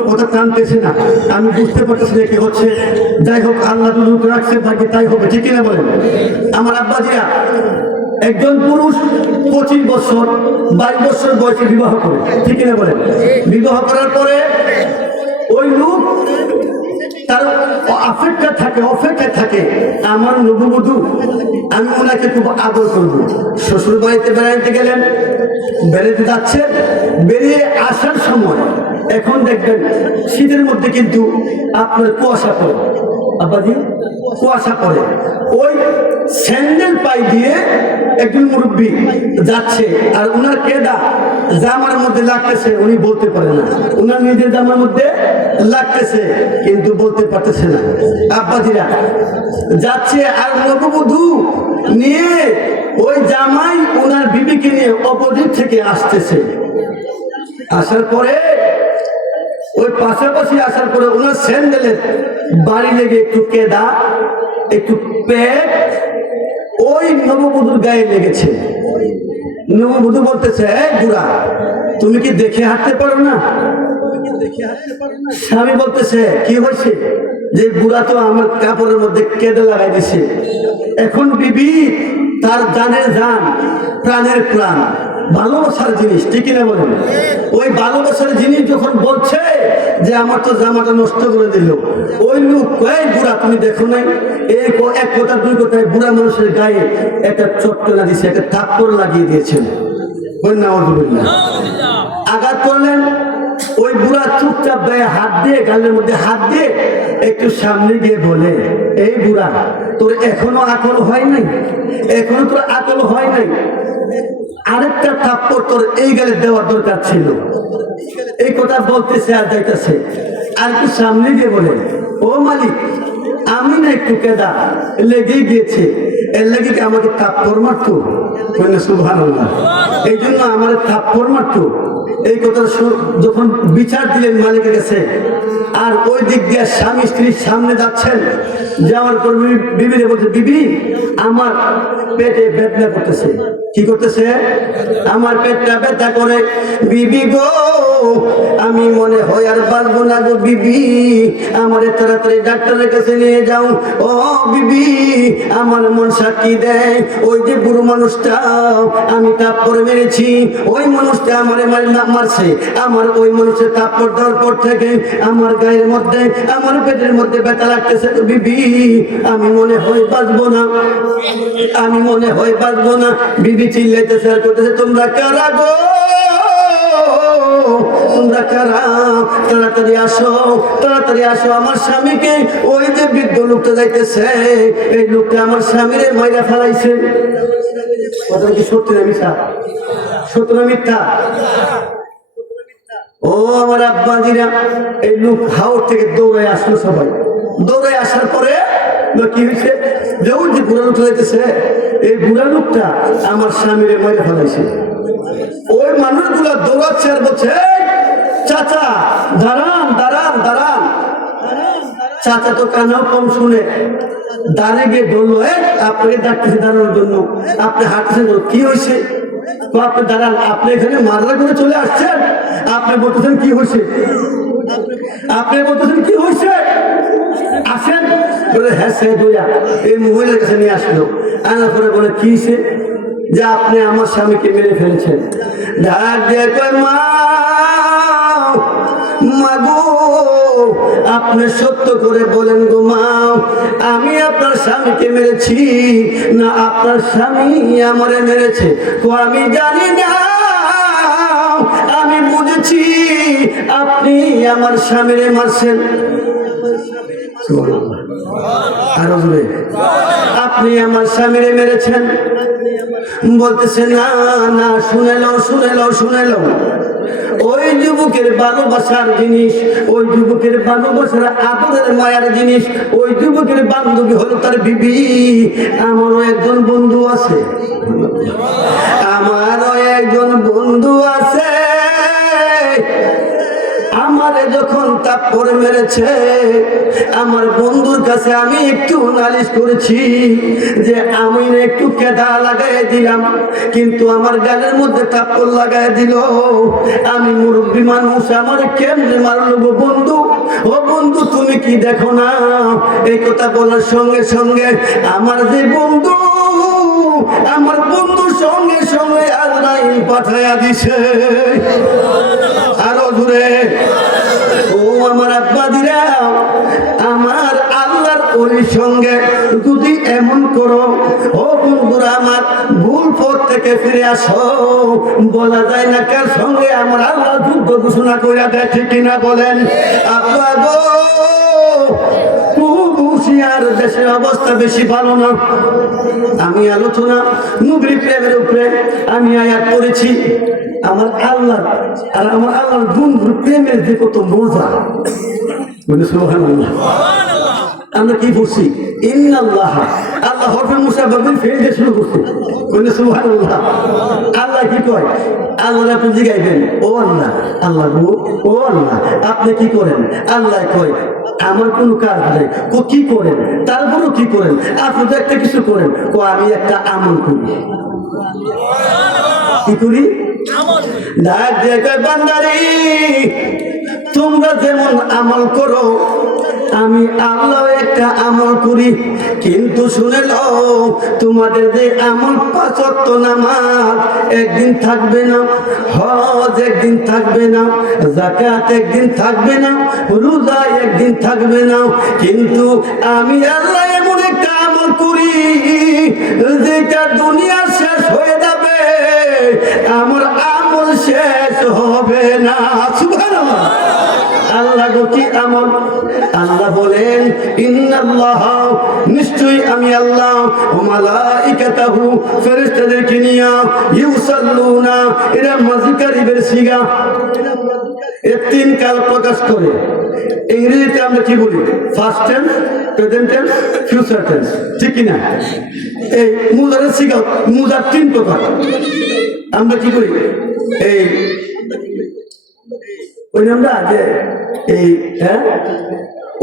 কথা টানতেছে না, আমি বুঝতে পারতেছি না কি হচ্ছে। যাই হোক, আল্লাহ দুটো রাখছে তাকে, তাই হবে, ঠিক না বলেন? আমার আব্বাজিরা, একজন পুরুষ 25 বছর 22 বছর বয়সে বিবাহ করে, ঠিক না বলেন? বিবাহ করার পরে ওই লোক তার অপেক্ষায় থাকে আমার নববধূ, আমি ওনাকে খুব আদর করবো। শ্বশুর বাড়িতে বেড়াতে যাচ্ছেন, বেরিয়ে আসার সময় এখন দেখবেন শীতের মধ্যে কিন্তু আপনার কুয়াশা পড়ে, আব্বাজি কুয়াশা পড়ে। ওই স্যান্ডেল পাই দিয়ে একজন মুরব্বী যাচ্ছে, আর ওনার কেদা জামার মধ্যে লাগতেছে, উনি বলতে পারে না। ওনার নিজের জামার মধ্যে লাগতেছে কিন্তু বলতে পারতেছে না। আব্বাজিরা যাচ্ছে, আর নববধূ নিয়ে ওই জামাই ওনার বিবিকে নিয়ে অপোজিট থেকে আসতেছে। আসার পরে ওই পাশাপাশি আসার পরে ওনার স্যান্ডেলের বাড়ি লেগে একটু কেদা, একটু পেট ওই নববধূর গায়ে লেগেছে। নববধূ বলতেছে, বুড়া তুমি কি দেখে হাঁটতে পারো না? স্বামী বলতেছে, কি হয়েছে? যে বুড়া তো আমার কাপড়ের মধ্যে কেদে লাগাই দিছে। এখন বিবি তার জানের জান, প্রাণের প্রাণ, ভালোবাসার জিনিস, ঠিক না বলেন? ওই ভালোবাসার জিনিস যখন বলছে যে আমার তো জামাটা নষ্ট করে দিল, ওই লোক এই বুড়া তুমি দেখো নাই? এই এক কথা দুই কথায় বুড়া মানুষের গায়ে একটা চটকনা দিছে, একটা থাপ্পড় লাগিয়ে দিয়েছেন। আঘাত করলেন। ওই বুড়া চুপচাপ গায়ে হাত দিয়ে, গালের মধ্যে হাত দিয়ে একটু সামনে গিয়ে বলে, এই বুড়া তোর এখনো আকল হয় নাই, এখনো তোর আকল হয় নাই, আরেকটা থাপ্পড় তোর এই গালে দেওয়ার দরকার ছিল। এই কথা বলতেছে আর যাইতেছে, আর একটু সামনে গিয়ে বলে, ও মালিক আমি না একটু কেদা লেগে গিয়েছে, এর লাগি কি আমাকে থাপ্পড় মারতো? সুবহানাল্লাহ। এই জন্য আমার থাপ্পড় মারতো। এই কথা যখন বিচার দিলেন মালিকের কাছে, আর ওই দিক দিয়ে স্বামী স্ত্রীর সামনে যাচ্ছেন, যাওয়ার পর বিবিরে বলছে, বিবি আমার পেটে বেদনা করতেছে। কি করতেছে? আমার পেটটা ব্যথা করে। বিবি গো, আমি মনে হয় আর পারবো না গো বিবি, আমার তাড়াতাড়ি ডাক্তারের কাছে নিয়ে যাও। ও বিবি, আমার মন সাক্ষী দেয়, ওই যে বুড়ো মানুষটা আমি থাপ্পড় মেরেছি, ওই মানুষটা আমারে মারছে। আমার ওই মানুষের থাপ্পড় দেওয়ার পর থেকে আমার গায়ের মধ্যে, আমার পেটের মধ্যে ব্যথা লাগতেছে বিবি, আমি মনে হয় বাঁচবো না, আমি মনে হয় বাঁচবো না। বিবি চিল্লাইতেছে আর করতেছে, তোমরা কারা গো, তোমরা কারা? তাড়াতাড়ি আসো, তাড়াতাড়ি আসো, আমার স্বামীকে ওই যে বৃদ্ধ লোকটা যাইতেছে, এই লোকটা আমার স্বামীরে মাইরা ফেলাইছে। কথা কি সত্য না মিথ্যা? সত্য না মিথ্যা? ও আমার আব্বাজিরা, এই লোক হাওড় থেকে দৌড়ে আসলো। সবাই দৌড়ে আসার পরে কি হয়েছে, যে ওই যে বুড়া লোকটা যাইতেছে, এই বুড়া লোকটা আমার স্বামীরে মাইরা ফেলাইছে। ওই মানুষগুলা দৌড়াচ্ছে আর বলছে, চাচা দাঁড়ান দাঁড়ান দাঁড়ান। চাচা তো কানেও কম শুনে, দাঁড়িয়ে গিয়ে বললো, আপনাকে ডাকতেছে দাঁড়ানোর জন্য, আপনি হাঁটছেন, কি হয়েছে? আপনি দাঁড়ান, আপনি এখানে মারলা করে চলে আসছেন, আপনি বলতেছেন কি হয়েছে? আপনি বলতেছেন কি হয়েছে? আসেন। বলে হ্যাঁ, সে দইয়া এই মহিলার কাছে নিয়ে আসলো। আনার পরে বলে কি হয়েছে? যে আপনি আমার স্বামীকে মেরে ফেলেছেন। ডাক দিয়ে কয়, মা মাগো, আপনি সত্য করে বলেন গো মা, আমি আপনার স্বামীকে মেরেছি না আপনার স্বামী আমারে মেরেছে? আমি জানি না, আমি বুঝেছি আপনি আমার স্বামীরে মারছেন। আরো জোরে, আপনি আমার স্বামীরে মেরেছেন। বলতেছে না না, শুনে নাও শুনে নাও শুনে নাও। ওই যুবকের ভালোবাসার জিনিস, ওই যুবকের ভালোবাসার আদরের মায়ার জিনিস, ওই যুবকের বান্ধবী হলো তার বিবি। আমারও একজন বন্ধু আছে, আমারও একজন বন্ধু আছে, আমারে যখন থাপ্পড় মেরেছে, আমার বন্ধুর কাছে আমি একটু নালিশ করেছি যে আমি একটু কেদা লাগাই দিলাম, কিন্তু আমার গালের মধ্যে থাপ্পড় লাগাই দিল। আমি মুরব্বী মানুষ, আমার কেমনে মারলো গো বন্ধু? ও বন্ধু, তুমি কি দেখো না? এই কথা বলার সঙ্গে সঙ্গে আমার যে বন্ধু, আমার বন্ধুর সঙ্গে সঙ্গে আজরাইল পাঠাইয়া দিছে। আরো দূরে, ও আমার আব্বাদিরা, আমার আল্লাহর ওলির সঙ্গে যদি এমন করো, ও বন্ধুরা আমার, ভুল পথ থেকে ফিরে আসো। বলা যায় না কার সঙ্গে আমার আল্লাহ যুদ্ধ ঘোষণা করে দেয়, ঠিক কিনা বলেন? আব্বা গো, আর দেশের অবস্থা বেশি ভালো না। আমি আলোচনা নবীর প্রেমের উপরে আমি আয়াত করেছি। আমার আল্লাহ আর আমার আল্লাহর বন্ধুর প্রেমের যে কত মজা, সুবহানাল্লাহ। আমরা কি বলছি? ইন্নাল্লাহ, আল্লাহ হরফে মুসাব্বাবিল ফেল দিয়ে শুরু করছে, সুবহানাল্লাহ। আল্লাহ কি কয়? আল্লাহ আপনি জিগাইবেন, ও আল্লাহ, আল্লাহ গো, ও আল্লাহ আপনি কি করেন? আল্লাহ কয় আমার কোনো কাজ নেই। কি করেন? তারপরও কি করেন? আপনি তো একটা কিছু করেন। আমি একটা আমল করি। কি করি? ডাক দিয়ে কয়, বান্দারে তোমরা যেমন আমল করো, আমি আল্লাহ একটা আমল করি। কিন্তু শুনে লও, তোমাদের যে আমল ৫ ওয়াক্ত নামাজ একদিন থাকবে না, হজ একদিন থাকবে না, যাকাত একদিন থাকবে না, রোজা একদিন থাকবে না, কিন্তু আমি আল্লাহ এমন একটা আমল করি যেটা দুনিয়া শেষ হয়ে যাবে, আমার আমল শেষ হবে না। সুবহানাল্লাহ। আল্লাহ গো কি আমল? আল্লাহ বলেন, ইন্নাল্লাহ, নিশ্চয়ই আমি আল্লাহ, ওয়া মালাইকাতাহু, ফেরেশতাদেরকে নিয়ে, ইউসাল্লুনা, এরা মাযকারিবের সিগা, এ 3 কাল প্রকাশ করে। ইংরেজিতে আমরা কি বলি? First tense, present tense, future tense, ঠিক কিনা? এই মুজারের সিগা, মুজার 3 প্রকার। আমরা কি করি? এই ওই আমরা যে এই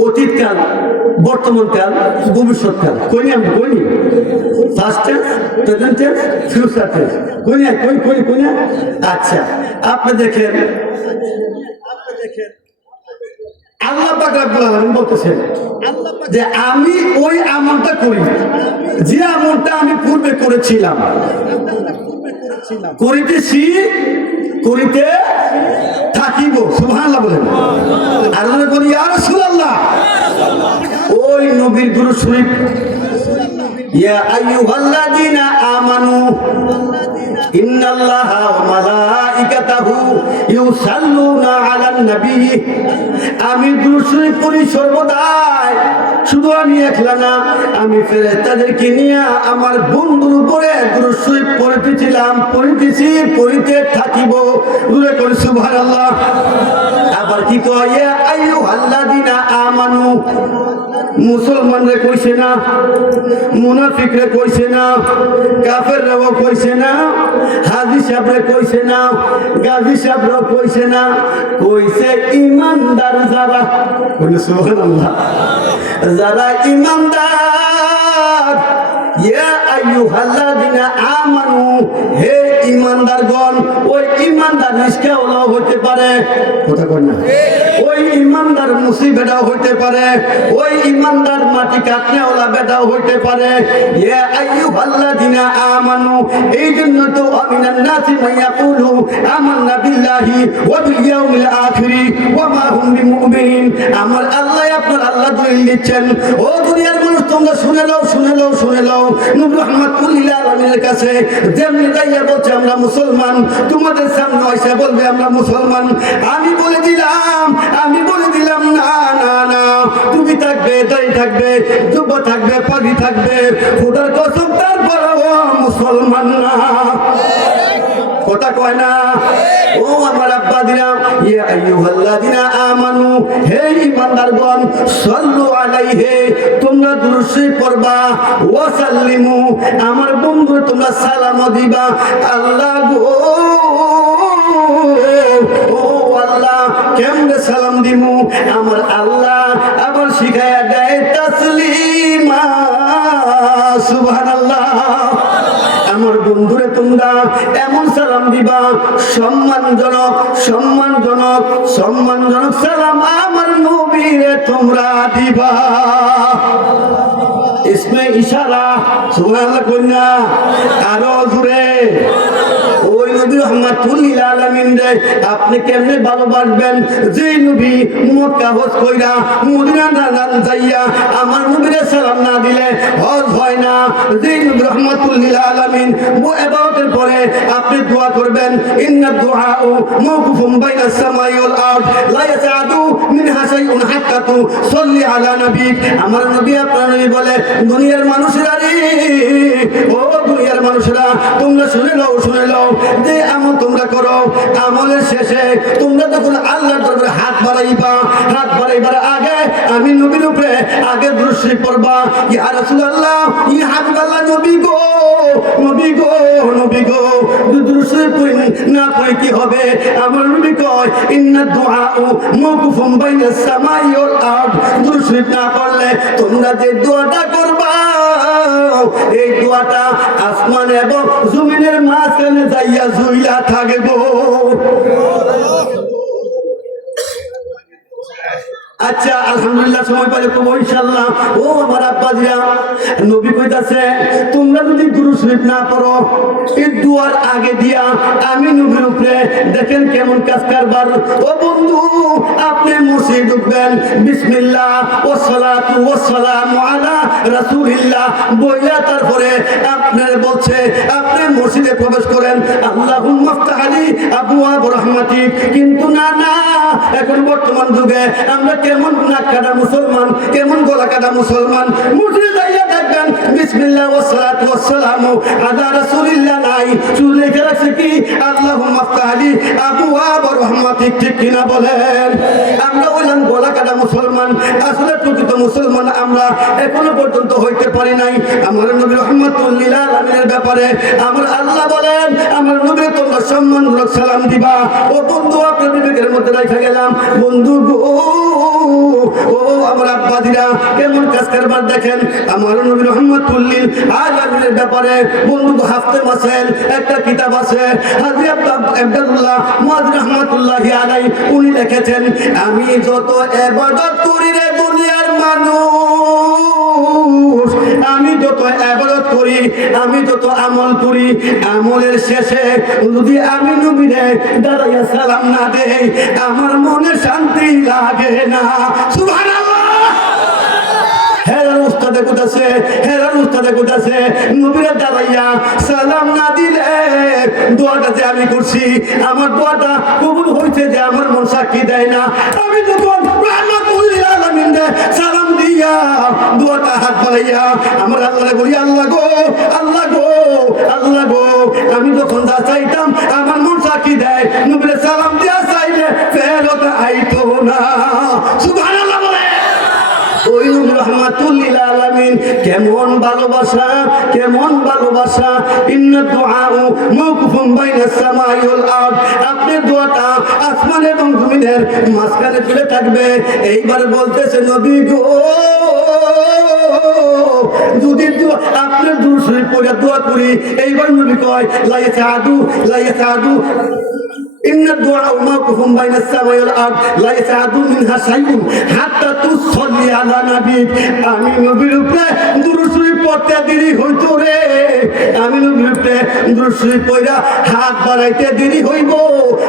অতীতকাল, বর্তমানকাল, ভবিষ্যৎকাল কইনি, আমরা কইনি। First tense, present tense, future tense কইনি, কই না? আচ্ছা, আপনি দেখেন আল্লাহ পাক রব্বুল আলামিন বলতেছেন যে আমি ওই আমলটা করি যে আমলটা আমি পূর্বে করেছিলাম, করিতেছি, করিতে থাকিব। সুবহানাল্লাহ বলেন। আল্লাহ বলি ইয়া রাসূলুল্লাহ, ওই নবীর দুরূদ শরীফ, ইয়া আইয়ুহাল্লাযীনা আমানু ইন্নাল্লাহা ওয়া মালাইকাতাহু ইউসাল্লুনা আলান নবী। আমি দুরূদ শরীফ পড়ি সর্বদাই, শুধু আমি একলা না, আমি ফেরেশতাদেরকে নিয়ে আমার বন্ধুর উপরে দুরূদ শরীফ পড়িতেছিলাম, পড়িতেছি, পড়িতে থাকিব। জোরে করে সুবহানাল্লাহ। আবার কি কয়? ইয়া আইয়ুহাল্লাযীনা আমানু, মুসলমানরে কইছে না, মুনাফিকরে কইছে না, কাফেররাও কইছে না, হাজী সাহেবরে কইছে না, গাজী সাহেবরে কইছে না, কইছে ঈমানদার যারা। বলে সুবহানাল্লাহ। যারা ঈমানদার, ইয়া আইয়ুহাল্লাযীনা আমানু, হে ঈমানদারগণ। ওই ঈমানদার রিস্কাওয়ালাও হতে পারে, কথা কই না? ওই ঈমানদার মুসিবেটাও হইতে পারে, ওই ঈমানদার মাটি কাটনেওয়ালা বেটাও হইতে পারে। ইয়া আইয়ুহাল্লাযীনা আমানু, এই জন্য তো আমিনান নাসি মান ইয়াকুলু আমান্না বিল্লাহি ওয়া বিল ইয়াউমিল আখির ওয়া মা হুম বিমুমিনিন। আমার আল্লাহ, আপনার আল্লাহ দলিল দিচ্ছেন। ও দুনিয়ার মানুষ, তোমরা শুনে লও, শুনে লও, শুনে লও। নবী রাহমাতুল লিল আলামিনের কাছে যেমনি যাইয়া বলছে আমরা মুসলমান, তোমাদের সামনে এসে বলবে আমরা মুসলমান। আমি বলে দিলাম, আমি বলে দিলাম না না না, তুমি থাকবে, দাড়ি থাকবে, জুব্বা থাকবে, পাগড়ি থাকবে, খোদার কসম তারপরও মুসলমান না। কথা কয় না? ও আমার আব্বা দিরা, ইয়া আইয়ুহাল্লাযীনা আমানু, হে ঈমানদারগণ, সাল্লু আলাইহি, তোমরা দুরূদ শরীফ পড়বা, ওয়া সাল্লিমু, আমার বন্ধু তোমরা সালাম দিবা। আল্লাহ গো, ও আল্লাহ, কেমনে সালাম দিমু? আমার আল্লাহ আবার শিখায়া দেয় তাসলিমা। সুবহানাল্লাহ। আমার বন্ধুরে তোমরা এমন সালাম দিবা, সম্মানজনক, সম্মানজনক, সম্মানজনক সালাম আমার নবীরে তোমরা দিবা। ইসমে ইশারা। সুবহানাল্লাহ কইনা? আরো জোরে। ওই নবী রাহমাতুল লিল আলামিন রে আপনি কেমনে ভালোবাসবেন যে নবী মক্কা হজ কইরা মদিনা না যাইয়া আমার নবীরে সালাম না দিলে হজ হয় না। যে নবী রাহমাতুল লিল আলামিন ইবাদতের পরে আপনি দোয়া করবেন, ইন্না দুআউ মাওকুফুম বাইনাস সামাই ওয়াল আরদ লা ইয়াসাদু মিনহা শাইউন হাত্তা তুসাল্লি আলা নবিক। আমার নবী, আপনার নবী বলে, দুনিয়ার মানুষেরা রে, ও দুনিয়ার মানুষেরা, তোমরা শুনে লও, শুনে লও, যে আমল তোমরা করো, আমলের শেষে তোমরা যখন আল্লাহর দরবারে হাত বাড়াইবা, হাত বাড়াইবার আগে আমি নবীর উপরে আগে দুরূদ শরীফ পড়বা। ইয়া রাসূলুল্লাহ, ইয়া হাবিবাল্লাহ, নবী গো, নবী গো, নবী গো, দুরূদ শরীফ না পড়ে কি হবে? আমার নবী কয়, ইন্না দুআউ মাওকুফুম বাইনাস সামাই ওয়াল আরদ। দুরূদ শরীফ না পড়লে তোমরা যে দোয়াটা করবা, এই দোয়াটা আসমান এবং জমিনের মাঝখানে যাইয়া ঝুইলা থাকবো। আচ্ছা, আলহামদুলিল্লাহ, সময় পেলে করবো ইনশাআল্লাহ। ও আমার আব্বাজিরা, নবী কইতাছে তোমরা যদি দুরূদ শরীফ না পড়ো, এই দুয়ার আগে দিয়া আমি নবীর উপরে দেখেন কেমন কাজ কারবার। ও বন্ধু, আপনি মসজিদে ঢুকবেন, বিসমিল্লাহ ওয়াস সালাতু ওয়াস সালামু আলা রাসূলিল্লাহ বইলা তারপরে আপনার বলছে আপনি মসজিদে প্রবেশ করেন, আল্লাহুম্মা ইফতাহ লি আবওয়াব রাহমাতিক। কিন্তু না না, এখন বর্তমান যুগে আমরা কেমন নাক কাটা মুসলমান, কেমন গলা কাটা মুসলমান। মসজিদে যাইয়া দেখবেন বিসমিল্লাহ ওয়াসসালাতু ওয়াসসালামু আলা রাসূলিল্লাহ নাই, শুধু লেখা রাখছে কি আল্লাহুম্মা ফতাহলি আবওয়াব রাহমাতিক, ঠিক কিনা বলেন? আমরা হইলাম গলা কাটা মুসলমান, আসলে প্রকৃত মুসলমান আমরা এখনো পর্যন্ত হইতে পারি নাই। আমার নবী রাহমাতুল লিল আলামিনের ব্যাপারে আমার আল্লাহ বলেন, আমার নবী তোমরা সম্মানমূলক সালাম দিবা। ও বন্ধু, আপনার বিবেকের মধ্যে রেখে গেলাম বন্ধু গো, ও আমার আব্বাদিরা কেমন কাজ কারবার দেখেন। আমার নবী রাহমাতুল লিল আলামিনের ব্যাপারে বন্ধু হাফতে মাসেল একটা কিতাব আছে, হযরত আব্দুল্লাহ মুআযিন রাহমাতুল্লাহি আলাইহি উনি লিখেছেন, আমি যত ইবাদত করি রে দুনিয়ার মানুষ, আমি যত ইবাদত করি, আমি যত আমল করি, আমলের শেষে যদি আমি নবীরে দাঁড়াইয়া সালাম না দেই আমার মনে শান্তি লাগে না। সুবহানাল্লাহ। হেরান উস্তাদে কোথাছে, হেরান উস্তাদে কোথাছে নবীরে দাঁড়াইয়া সালাম না দিলে দোয়াটা যে আমি করছি আমার দোয়াটা কবুল হইছে যে আমার মন সাক্ষী দেয় না। আমি যখন রাহমাতুল লিল আলামিন সালাম দিয়া দোয়াটা হাত বাড়াইয়া আমার আল্লাহরে বলি, আল্লাহ গো, আল্লাহ গো, আল্লাহ গো, আমি যখন যা চাইতাম আমার মন সাক্ষী দেয় নবীরে সালাম দিয়া চাইলে ফেরত আইতো না। সুবহানাল্লাহ বলে। ওই নবী রাহমাতুল লিল আলামিন কেমন ভালোবাসা, কেমন ভালোবাসা। ইন্না দুআউ মাওকুফুন বাইনাস সামাই ওয়াল আরদ, আপনার দোয়াটা আসমান এবং জমিনের মাঝখানে চলে থাকবে। এইবার বলতেছে নবী গো, যদি আপনার দুরূদ শরীফ পড়ে দোয়া করি, এইবার নবী কয় লা ইয়াসাদু, লা ইয়াসাদু ইন্না দুআউ মাওকুফুন বাইনাস সামাই ওয়াল আরদ লা ইয়াসাদু মিনহা শাইউন হাত্তা তুসাল্লি আলা নবী। আমি নবীর উপরে দুরূদ শরীফ পড়তে দেরি হইতো রে, আমি নবীর উপরে দুরূদ শরীফ পড়া হাত বাড়াইতে দেরি হইব,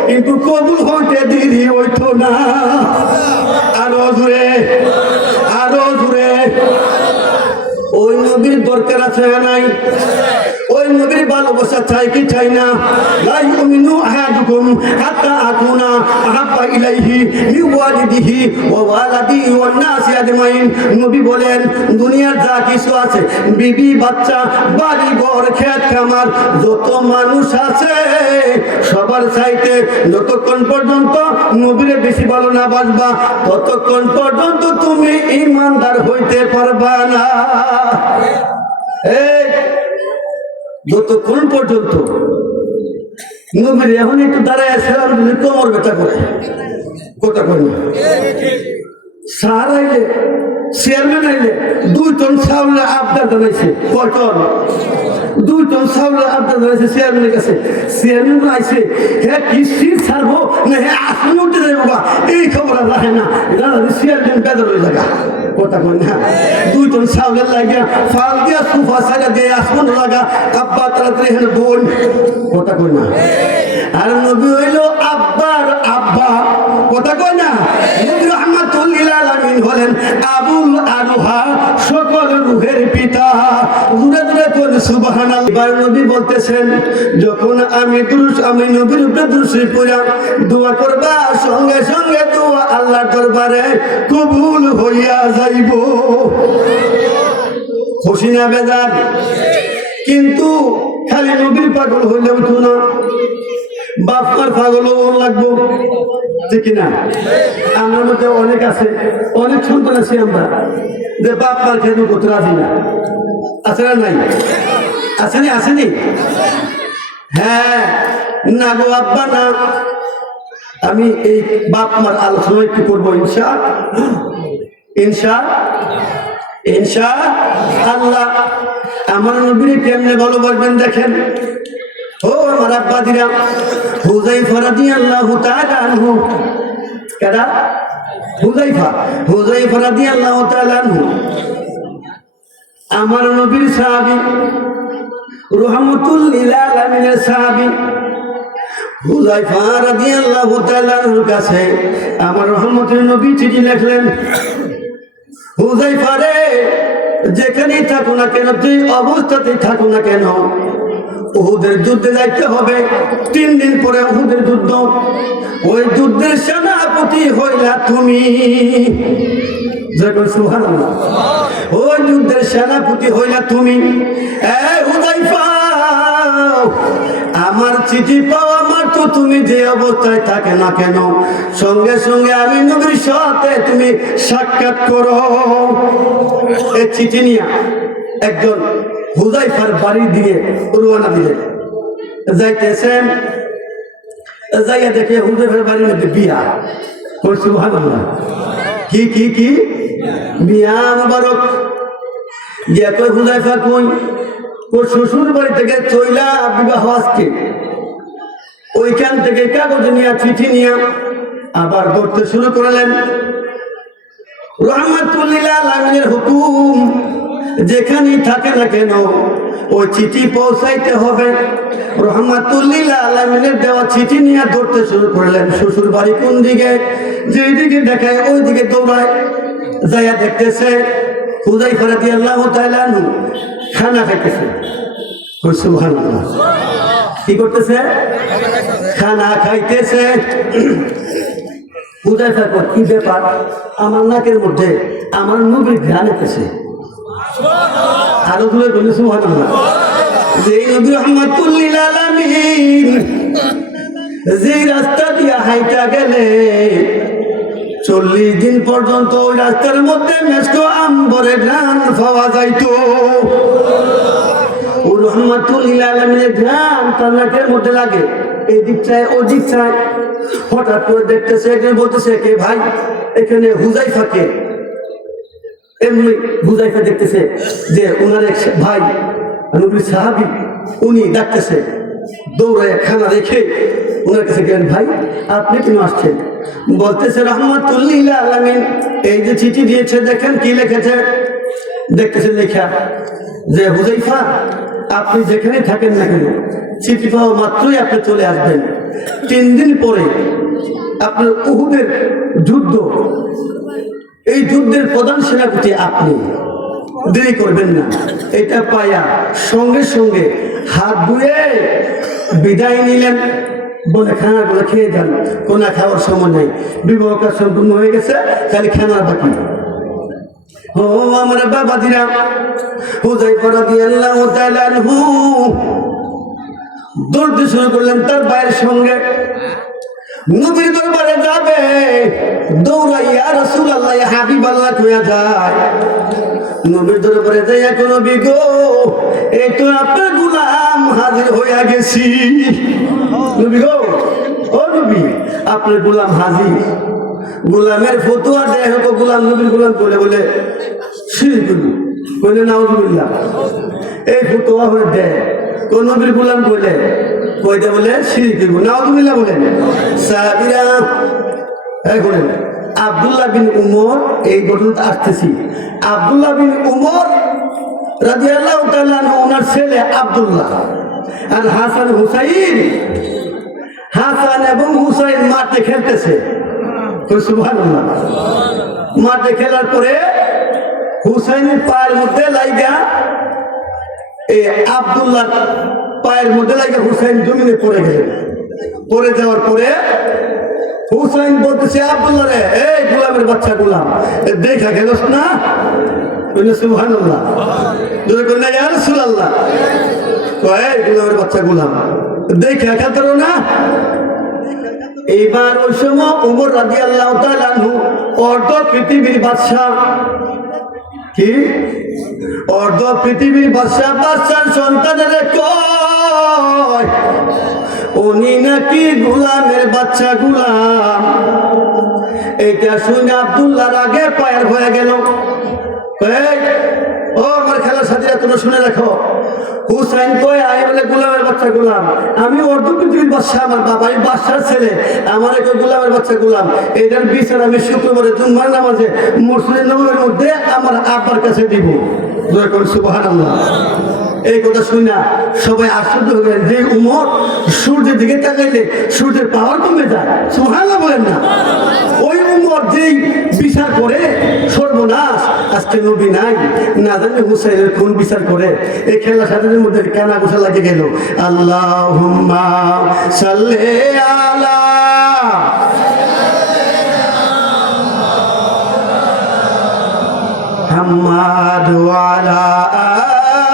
কিন্তু কবুল হইতে দেরি হইতো না। আরো জোরে, আরো জোরে। ওই নবীর দরকার আছে নাই? ওই নবীর ভালোবাসা চাই কি চাই না? লা ইউমিনু আহাদুকুম হাত্তা আকুনা আহাব্বা ইলাইহি মিন ওয়ালিদিহি ওয়া ওয়ালাদিহি ওয়ান নাসি আজমাইন। নবী বলেন দুনিয়ার যা কিছু আছে, বিবি বাচ্চা বাড়ি ঘর খেত খামার যত মানুষ আছে সবার চাইতে যতক্ষণ পর্যন্ত নবীরে বেশি ভালো না বাসবা ততক্ষণ পর্যন্ত তুমি ঈমানদার হইতে পারবা না। এই যতক্ষণ পর্যন্ত নবীর এখন একটু দাঁড়ায় আসলাম যদি কোমর ব্যথা করে কথা কই না। স্যার আইলে, চেয়ারম্যান আইলে 2 টন চাউলের আবদার জানাইছে। কয় টন? 2 টন চাউলের আবদার জানাইছে চেয়ারম্যানের কাছে। চেয়ারম্যান আইছে, হ্যাঁ কি সিট ছাড়বো না হ্যাঁ আসলে উঠে যাবো বা এই খবর আর রাখে না। চেয়ারম্যান বেদর হয়ে থাকা কথা কই না। 2 টন চাউলের লাগিয়া ফাল দিয়া সুফা সাজা দিয়ে আসমান লাগা আব্বা তাড়াতাড়ি হেন বোন কথা কই না। আর নবী হইল আব্বার আব্বা কথা কই না। নবী রাহমাতুল লিল আলামিন হলেন আবুল আরোহা, সকল রূহের পিতা। দূরে দূরে কোন সুবহানাল্লাহ। এবার নবী বলতেছেন যখন আমি নবীর উপরে দুরূদ শরীফ পড়া দোয়া করবা সঙ্গে সঙ্গে দোয়া আল্লাহর দরবারে কবুল হইয়া যাইব। খুশি না বেজার? কিন্তু খালি নবীর পাগল হইলেও তো না, বাপমার পাগলও লাগবো, ঠিক না? আমার মধ্যে অনেক আছে, অনেক সন্তান আছি আমরা যে বাপমার খেতে করতে রাজি না। আছে না নাই? আসেনি, আসেনি? হ্যাঁ না গো আব্বা না। আমি এই বাপমার আলোচনা একটু করবো ইনশা ইনশা ইনশা আল্লাহ। আমার নবীরে কেমনে ভালোবাসবেন দেখেন। ও আমার আব্বাদিরা, হুযায়ফা রাদিয়াল্লাহু তাআলা আনহু, কারা? হুযায়ফা রাদিয়াল্লাহু তাআলা আনহু আমার নবীর সাহাবী, রাহমাতুল লিল আলামিনের সাহাবী। হুযায়ফা রাদিয়াল্লাহু তাআলা আনহুর কাছে আমার রহমতের নবী চিঠি লিখলেন, হুযায়ফা রে, যেখানেই থাকো না কেন, যে অবস্থাতেই থাকো না কেন, উহুদের যুদ্ধে যাইতে হবে। 3 দিন পরে উহুদের যুদ্ধ। ওই যুদ্ধের সেনাপতি হইলা তুমি। সুবহানাল্লাহ। ওই যুদ্ধের সেনাপতি হইলা তুমি। হুযায়ফা, আমার চিঠি পাওয়া মাত্র তুমি যে অবস্থায় থাকে না কেন, সঙ্গে সঙ্গে আমি নবীর সাথে তুমি সাক্ষাৎ করো। এই চিঠি নিয়ে একজন হুযায়ফার বাড়ি দিয়ে রওনা দিলেন। যাইতেছেন, যাইয়া দেখে হুযায়ফার বাড়ির মধ্যে বিয়া। সুবহানাল্লাহ। কি কি কি বিয়া মুবারক। গিয়া কই হুযায়ফা কই? ওর শ্বশুর বাড়ি থেকে চইলা বিবাহ আজকে। ওইখান থেকে কাগজ নিয়ে চিঠি নিয়ে আবার ধরতে শুরু করলেন। রাহমাতুল লিল আলামিনের হুকুম, যেখানেই থাকে না কেন ওই চিঠি পৌঁছাইতে হবে। রাহমাতুল লিল আলামিনের দেওয়া চিঠি নিয়ে ধরতে শুরু করলেন। শ্বশুর বাড়ি কোন দিকে? যেই দিকে দেখায় ওই দিকে দৌড়ায়। যাইয়া দেখতেছে হুযায়ফা রাদিয়াল্লাহু তাআলা আনহু খানা খাইতেছে। সুবহানাল্লাহ। কি করতেছে? খানা খাইতেছে। হুযায়ফা কয়, কি ব্যাপার? আমার নাকের মধ্যে আমার নবীর ঘ্রাণ উঠেছে। আরো দূরে বলি সুবহানাল্লাহ। যে নবী রাহমাতুল লিল আলামিন যে রাস্তা দিয়া হাইটা গেলে 40 দিন পর্যন্ত ওই রাস্তার মধ্যে মেশকো আম্বরের ঘ্রাণ পাওয়া যাইতো। ও রাহমাতুল লিল আলামিনের ঘ্রাণ তার নাকের মধ্যে লাগে, এই দিক চায় ও দিক চায়। হঠাৎ করে দেখতেছে, একজন বলতেছে, কে ভাই? এখানে হুযায়ফাকে। এমনি হুযায়ফা দেখতেছে যে ওনার এক ভাই নবীর সাহাবী, উনি ডাকতেছে। দৌড়ায় খানা রেখে ওনার কাছে গেলেন, ভাই আপনি কেন আসছেন? বলতেছে, রাহমাতুল লিল আলামিন এই যে চিঠি দিয়েছে, দেখেন কি লিখেছে। দেখতেছে লেখা যে হুযায়ফা, আপনি যেখানে থাকেন না কেন চিঠি পাওয়া মাত্রই আপনি চলে আসবেন। 3 দিন পরে আপনার উহুদের যুদ্ধ, এই যুদ্ধের প্রধান সেনাপতি আপনি, দেরি করবেন না। এটা পায়া সঙ্গে সঙ্গে হাত ধুয়ে বিদায় নিলেন। বলে খানাগুলো খেয়ে যান, কোনা খাওয়ার সময় নেই, বিবাহ কাজ সম্পূর্ণ হয়ে গেছে, খালি খানার বাকি। ও আমার বাবাজিরা, হুযায়ফা রাদিয়াল্লাহু তাআলা আনহু দৌড়তে শুরু করলেন তার ভাইয়ের সঙ্গে। নবীর দরবারে যাবে, দৌড়াইয়া রাসূলুল্লাহ ইয়া হাবিবাল্লাহ কইয়া যায়। নবীর দরবারে যাইয়া, কোন নবী গো, এই তো আপনার গোলাম হাজির হইয়া গেছি। নবী গো, ও নবী, আপনার গোলাম হাজির। গোলামের ফতোয়া দেয় হতো, গোলাম নবীর গোলাম বলে বলে শিরক বলে নাউজুবিল্লাহ। এই ফতোয়া হয়ে দেয় কোন নবীর গোলাম বলে কইতে বলে শিরক নাউজুবিল্লাহ বলেন। সাহাবীরা এখন আব্দুল্লাহ বিন উমর, এই ঘটনাটা আসতেছি। আব্দুল্লাহ বিন উমর রাদিয়াল্লাহু তাআলা আনহু, ওনার ছেলে আব্দুল্লাহ আর হাসান হুসাইন, হাসান এবং হুসাইন মাঠে খেলতেছে। সুবহানাল্লাহ। মাঠে খেলার পরে হুসাইনের পায়ের মধ্যে লাইগা, এই আব্দুল্লাহ পায়ের মধ্যে লাইগা হুসাইন জমিনে পড়ে গেলেন। পড়ে যাওয়ার পরে হুসাইন বলতেছে, আব্দুল্লাহ রে, এই গোলামের বাচ্চা গোলাম, দেখা গেলস না? সুবহানাল্লাহ। ইয়া রাসূলুল্লাহ, কয় গোলামের বাচ্চা গোলাম, দেখা খেলতে না? এইবার ওই সময় উমর রাদিয়াল্লাহু তাআলা আনহু অর্ধ পৃথিবীর বাদশা। কি? অর্ধ পৃথিবীর বাদশা, বাদশার সন্তানের কয় উনি নাকি গোলামের বাচ্চা গোলাম। এইটা শুনে আব্দুল্লাহর আগে পায়ের হয়ে গেল। ও আমার খেলার সাথীরা, তোমরা শুনে রাখো, হুসাইন কয় আই বলে গোলামের বাচ্চা গোলাম, আমি অর্ধ পৃথিবীর বাদশা, আমার বাবা এই বাদশার ছেলে, আমার একটা গোলামের বাচ্চা গোলাম। এটার বিচার আমি শুক্রবারে জুম্মার নামাজে মসজিদ নববীর মধ্যে আমার আব্বার কাছে দিব। সুবহানাল্লাহ। এই কথা শুনে সবাই আশ্চর্য হয়ে গেলেন যে উমর সূর্যের দিকে তাকাইলে সূর্যের পাওয়ার কমে যায়। সুবহানাল্লাহ বলেন না? ওই উমর যেই বিচার করে সর্বনাশ, আজকে নবী নাই, না জানি হুসাইনের কোন বিচার করে। এই খেলা সাজানোর মধ্যে কানা গোসা লাগে গেল। আল্লাহুম্মা সাল্লি আলা মুহাম্মাদ ওয়া আলা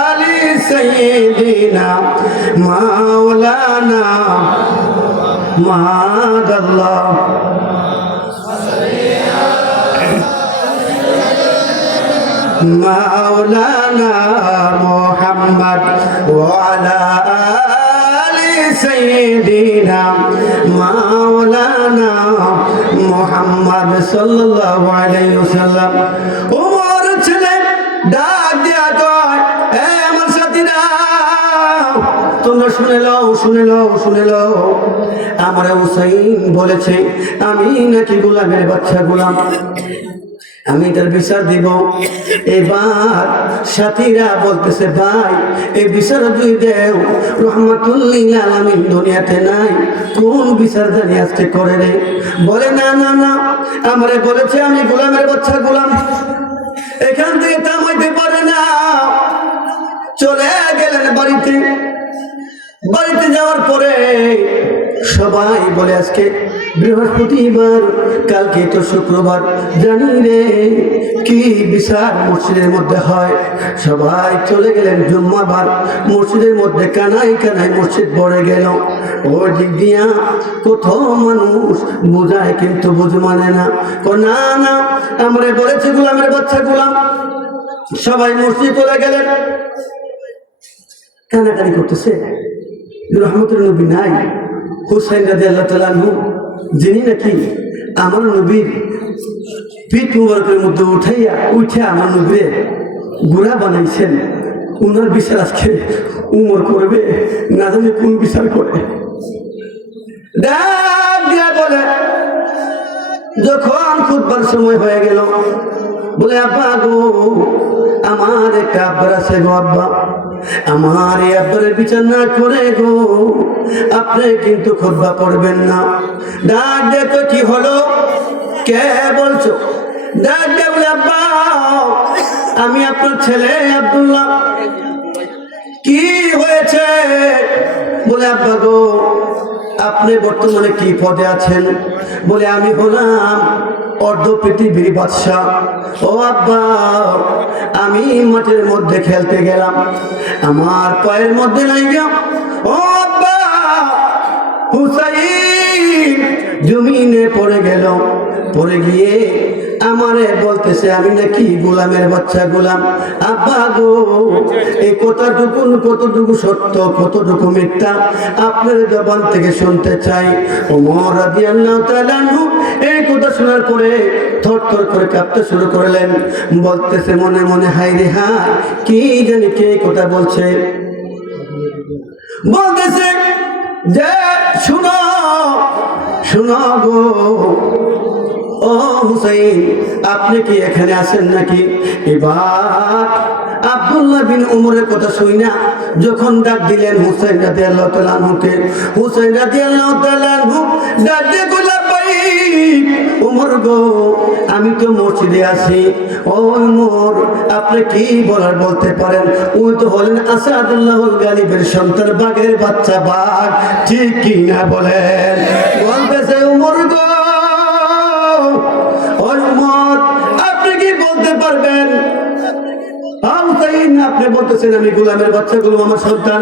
আলি সাইয়্যিদিনা মাওলানা মাদাল্লাহ মাওলানা মুহাম্মদ ওয়া আলা আলি সাইয়্যিদিনা মাওলানা মুহাম্মদ সাল্লাল্লাহু আলাইহি ওয়াসাল্লাম। ওমর ছেলে ডাক দিয়া কয়, এ আমার সাথীরা, তোমরা শুনে লও, আমার হুসাইন বলেছে আমি নাকি গোলামের বাচ্চা গোলাম, আমি এটার বিচার দিব। এবার সাথীরা বলতেছে, ভাই এই বিচার তুই দেও, রহমাতুল্লিল আলামিন দুনিয়াতে নাই, কোন বিচার জানি আজকে করে রে? বলে না না না, আমারে বলেছে আমি গোলামের বাচ্চা গোলাম, এখান থেকে থামাইতে পারে না। চলে গেলেন বাড়িতে যাওয়ার পরে সবাই বলে আজকে বৃহস্পতিবার, কালকে তো শুক্রবার, জানি রে কি বিচার মসজিদের মধ্যে হয়। সবাই চলে গেলেন জুম্মাবার, মসজিদের মধ্যে কানায় মসজিদ ভরে গেল। ওই দিক দিয়া কত মানুষ বোঝায় কিন্তু বুঝ মানে না, না না আমরা বলেছি গোলামের বাচ্চা গোলাম। সবাই মসজিদ চলে গেলেন, কানাকানি করতেছে, রহমতের নবী নাই। হুসাইন রাদিয়াল্লাহু তাআলা আনহু, যিনি নাকি আমার নবীর পিঠ মুবারকের মধ্যে উঠে আমার নবীর গুড়া বানাইছেন, উনার বিচার আজকে উমর করবে, না জানি কোন বিচার করে। ডাক দিয়া বলে, যখন খুতবার সময় হয়ে গেল, বলে আব্বা গো, আমার একটা আব্বার আছে গো আব্বা, আমার এই আব্বারের বিচার না করে গো আপনি কিন্তু খুতবা পড়বেন না। ডাক দেখো কি হলো, কে বলছো? ডাক দে বলে, আব্বা আমি আপনার ছেলে আব্দুল্লাহ। কি হয়েছে? বলে আব্বা গো আপনি বর্তমানে কি পদে আছেন? বলে আমি হলাম অর্ধ পৃথিবীর বাদশা। ও আব্বা, আমি মাঠের মধ্যে খেলতে গেলাম, আমার পায়ের মধ্যে লাগিয়া ও আব্বা হুসাইন জমিনে পড়ে গেল। পড়ে গিয়ে আমারে বলতেছে আমি নাকি গোলামের বাচ্চা গোলাম। আব্বা গো, এই কতটুকু সত্য কতটুকু মিথ্যা আপনার জবান থেকে শুনতে চাই। ওমর রাদিয়াল্লাহু তাআলা আনহু এই কথা শোনার পরে থরথর করে কাঁপতে শুরু করলেন, বলতেছে মনে মনে, হায় রে হায়, কি জানি কে কথা বলছে। বলতেছে যে শুনো গো, ও হুসাইন আপনি কি এখানে আছেন নাকি? এবার আব্দুল্লাহ বিন উমরের কথা শুই না যখন ডাক দিলেন হুসাইন রাদিয়াল্লাহু তাআলা আনহুকে, হুসাইন রাদিয়াল্লাহু তাআলা আনহু ডাক দিয়ে কইলেন, ভাই উমর গো, আমি তো মসজিদে আছি। ও উমর, আপনি কি বলার বলতে পারেন? ওই তো হলেন আসাদুল্লাহুল গালিবের সন্তান, বাঘের বাচ্চা বাঘ, ঠিক কি না বলেন? বলতেছে উমর গো, আপনি কি বলতে পারবেন? আপনি বলতেছেন আমি গোলামের বাচ্চা গোলাম, আমার সন্তান,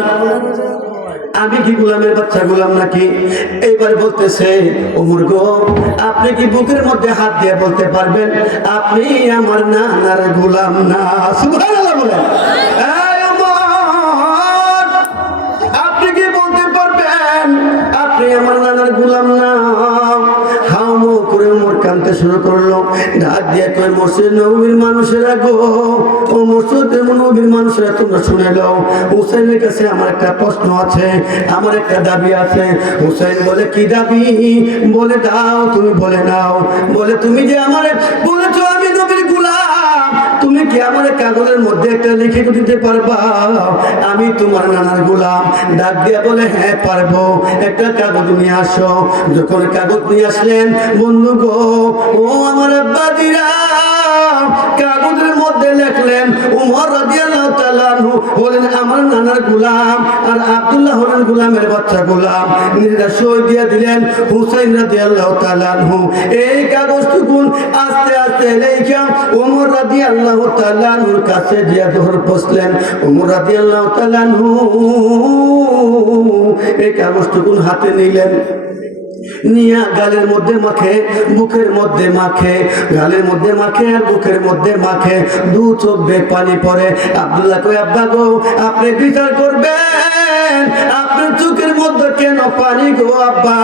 আমি কি গোলামের বাচ্চা গোলাম নাকি? এইবার বলতেছে ওমর গো, আপনি কি বুকের মধ্যে হাত দিয়ে বলতে পারবেন আপনি আমার নানার গোলাম না? সুবহানাল্লাহ বলেন। এই ওমর, আপনি কি বলতে পারবেন আপনি আমার নানার গোলাম না? হাউমো করে ওমর কাঁদতে শুরু করলো, ডাক দিয়ে কই, মসজিদ নববীর মানুষেরা গো, ও মসজিদ নববীর মানুষেরা তোমরা শুনে নাও, হুসাইনের কাছে আমার একটা প্রশ্ন আছে, আমার একটা দাবি আছে। হুসাইন বলে, কি দাবি? বলে দাও, তুমি বলে নাও। বলে, তুমি যে আমারে বলেছো আমি নবীর গোলাম, তুমি কি আমার কাগজের মধ্যে একটা লিখে দিতে পারবা আমি তোমার নানার গোলাম? ডাক দিয়া বলে, হ্যাঁ পারবো, একটা কাগজ নিয়ে আসো। যখন কাগজ নিয়ে আসলেন, বন্ধু গো, ও আমার আব্বাদিরা, কাগজের মধ্যে দেখলেন উমর রাদিয়াল্লাহু তাআলা আনহু বলেন আমার নানার গোলাম আর আব্দুল্লাহ হলেন গোলামের বাচ্চা গোলাম, নিজেরা সই দিয়ে দিলেন হুসাইন রাদিয়াল্লাহু তাআলা আনহু। এই কাগজটুকু আস্তে আস্তে লেখা উমর রাদিয়াল্লাহু তাআলা আনহুর কাছে দিয়ে ধরে বসলেন। উমর রাদিয়াল্লাহু তাআলা আনহু এই কাগজটুকু হাতে নিলেন, নিয়া গালের মধ্যে মাখে, বুকের মধ্যে মাখে, গালের মধ্যে মাখে আর বুকের মধ্যে মাখে, দু চোখ বেয়ে পানি পড়ে। আব্দুল্লাহ কই আব্বা গো আপনি বিচার করবেন, আপনার চোখের মধ্যে কেন পানি গো আব্বা?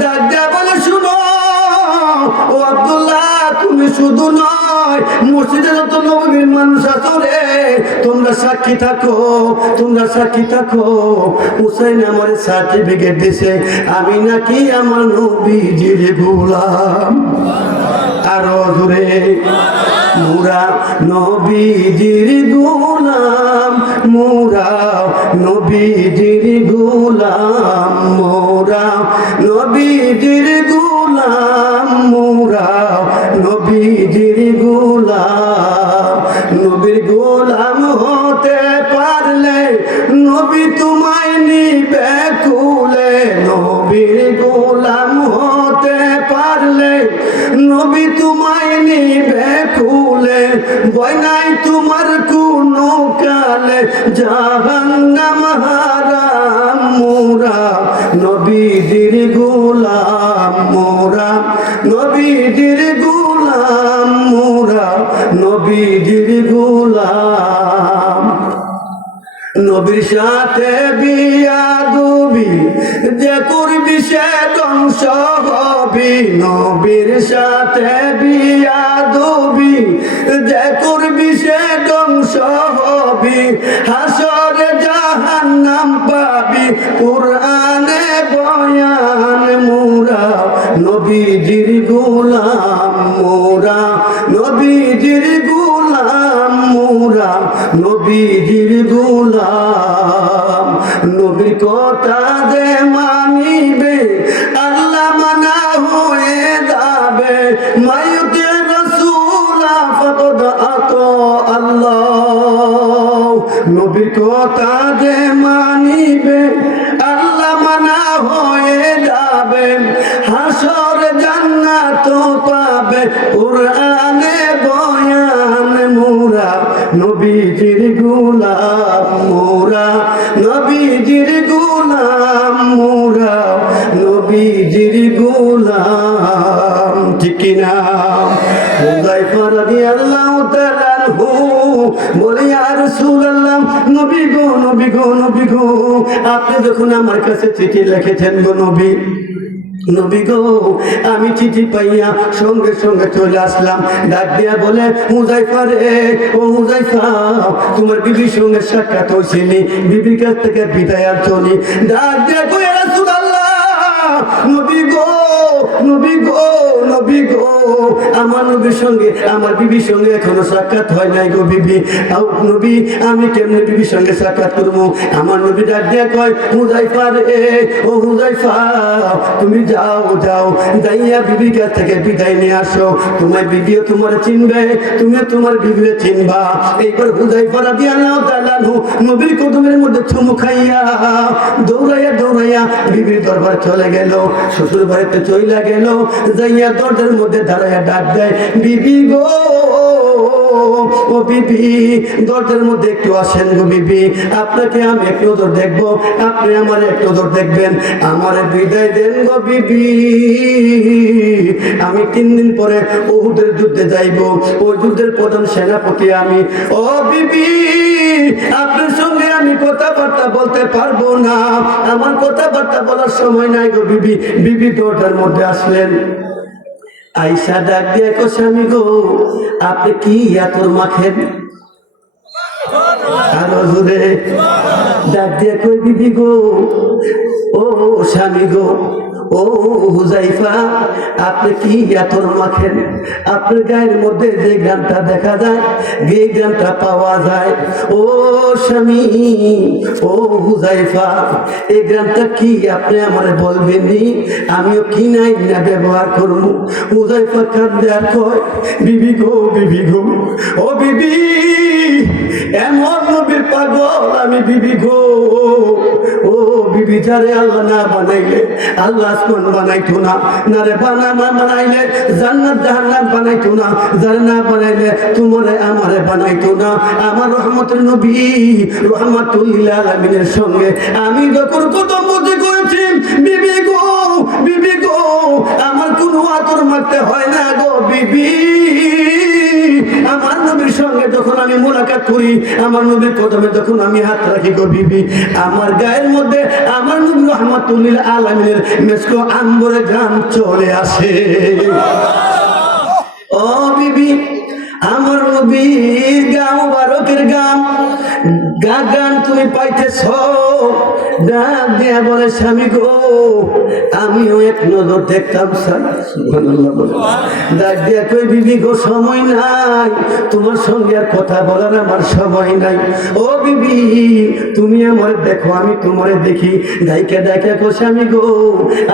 ডাক দিয়া বলে শুনো ও আব্দুল্লাহ, তুমি শুধু নয় মসজিদে যত নবীর মানুষ আছো রে, তোমরা সাক্ষী থাকো, তোমরা সাক্ষী থাকো। হুসাইন আমার সার্টিফিকেট দিছে আমি নাকি আমার নবীজির গোলাম। আরো জোরে মুরা নবীজির গোলাম, মুরা নবীজির গোলাম, মোরা নবীজির গোলাম, মোরা নবীজির গোলাম। নবীর গোলাম হতে পারলে নবী তোমায় নিবে কুলে, নবীর গোলাম হতে পারলে নবী তোমায় নিবে কুলে, ভয় নাই তোমার কোনো কালে জাহান্নাম হারাম। মোরা নবীজির গোলাম, মোরা নবীজির গোলাম, মোরা নবীজির গোলাম। নবীর সাথে বিয়াদবি যে করবি সে ধ্বংস হবি, নবীর সাথে বিয়াদবি যে করবি সে ধ্বংস হবি, হাসরে জাহান্নাম পাবি কুরআনে বয়ান। মোরা নবীজির গোলাম, মোরা নবীজির গোলাম, মোরা নবীজির গোলাম। নবীর কথা যে মানিবে আল্লাহ মানা হয়ে যাবে, মায়ুতে রাসূলা ফাকাদ আতা আল্লাহ। নবীর কথা যে মানিবে আল্লাহ মানা হয়ে যাবে, হাসর জান্নাত পাবে কুরআনে বয়ান। মোরা নবীজির গোলাম, মোরা নবীজির গোলাম, মোরা নবীজির গোলাম। ঠিক কিনা? হুযায়ফা রাদিয়াল্লাহু তাআলা আনহু বলে ইয়া রাসূলুল্লাহ, নবী গো নবী গো নবী গো আপনি যখন আমার কাছে চিঠি লিখেছেন গো নবী, নবী গো আমি চিঠি পাইয়া সঙ্গে সঙ্গে চলে আসলাম। ডাক দিয়া বলে হুযায়ফা রে, ও হুযায়ফা তোমার বিবির সঙ্গে সাক্ষাৎ হয়েছিল, বিবির কাছ থেকে বিদায় আর চলি। ডাক দিয়া কই রাসূলুল্লাহ, নবী গো নবী গো নবী গো আমার নবীর সঙ্গে আমার বিবির সঙ্গে এখনো সাক্ষাৎ হয় নাই গো বিবি। নবী আমি কেমনে বিবির সঙ্গে সাক্ষাৎ করবো? আমার নবী ডাক দিয়া কয় হুযায়ফা রে, ও হুযায়ফা তুমি যাও যাও যাইয়া বিবির কাছ থেকে বিদায় নিয়ে আসো, তোমার বিবিও তোমার চিনবে, তুমি তোমার বিবিও চিনবা। এইবার হুযায়ফা রাদিয়াল্লাহু তাআলা আনহু নবীর কদমের মধ্যে চুমু খাইয়া দৌড়াইয়া দৌড়াইয়া বিবির দরবার চলে গেল, শ্বশুর বাড়িতে চইলা গেল, যাইয়া দরজার মধ্যে দাঁড়াইয়া ডাক দেয় বিবি গো, ও বিবি দরজার মধ্যে একটু আসেন গো বিবি, আপনাকে আমি এক নজর দেখবো, আপনি আমার এক নজর দেখবেন, আমার বিদায় দেন গো বিবি। আমি 3 দিন পরে উহুদের যুদ্ধে যাইব, ওই যুদ্ধের প্রধান সেনাপতি আমি। ও বিবি আপনার সঙ্গে আমি কথাবার্তা বলতে পারবো না, আমার কথাবার্তা বলার সময় নাই গো বিবি। বিবি দরজার মধ্যে আসলেন, আইসা ডাক দিয়ে কো স্বামী গো আপনি কি আতর মাখেন? আরো জোরে ডাক দিয়ে কই বিবি গো, ও স্বামী গো ও হুযায়ফা, আপনি কি আতর মাখেন? আপনার গায়ের মধ্যে যে গ্রামটা দেখা যায়, যে গ্রামটা পাওয়া যায়, ও স্বামী, ও হুযায়ফা, এই গ্রামটা কি আপনি আমারে বলবেননি? আমিও কি নাই না ব্যবহার করবো। হুযায়ফা কাঁদে আর কয়, বিবি গো, বিবি গো, ও বিবি, এমন নবীর পাগল আমি বিবি গো। ও বিবি, যারে আল্লাহ না বানাইলে আল্লাহ আসমান বানাইতো না, না রে বানাইলে জান্নাত জাহান্নাম বানাইতো না, যারে না বানাইলে তোমারে আমারে বানাইতো না। আমার রহমতের নবী রহমাতুল লিল আলামিনের সঙ্গে আমি যখন কত মজা করেছি, বিবি গো, বিবি গো, আমার কোনো আতর মারতে হয় না গো বিবি। আমার নবীর সঙ্গে যখন আমি মোলাকাত করি, আমার নবীর কদমে যখন আমি হাত রাখি গো বিবি, আমার গায়ের মধ্যে আমার নবী রহমাতুল লিল আলামিনের মেসকো আম্বরে গান চলে আসে। ও বিবি, আমার নবীর গান মুবারকের গান গান তুমি পাইতেছ। ডাক দিয়া বলে, স্বামী গো, আমিও এক নজর দেখতাম। সুবহানাল্লাহ বলে ডাক দিয়া কই, বিবি গো, সময় নাই, তোমার সঙ্গে আর কথা বলার আমার সময় নাই। ও বিবি, তুমি আমার দেখো, আমি তোমারে দেখি। ডাইকা ডাইকা কো, স্বামী গো,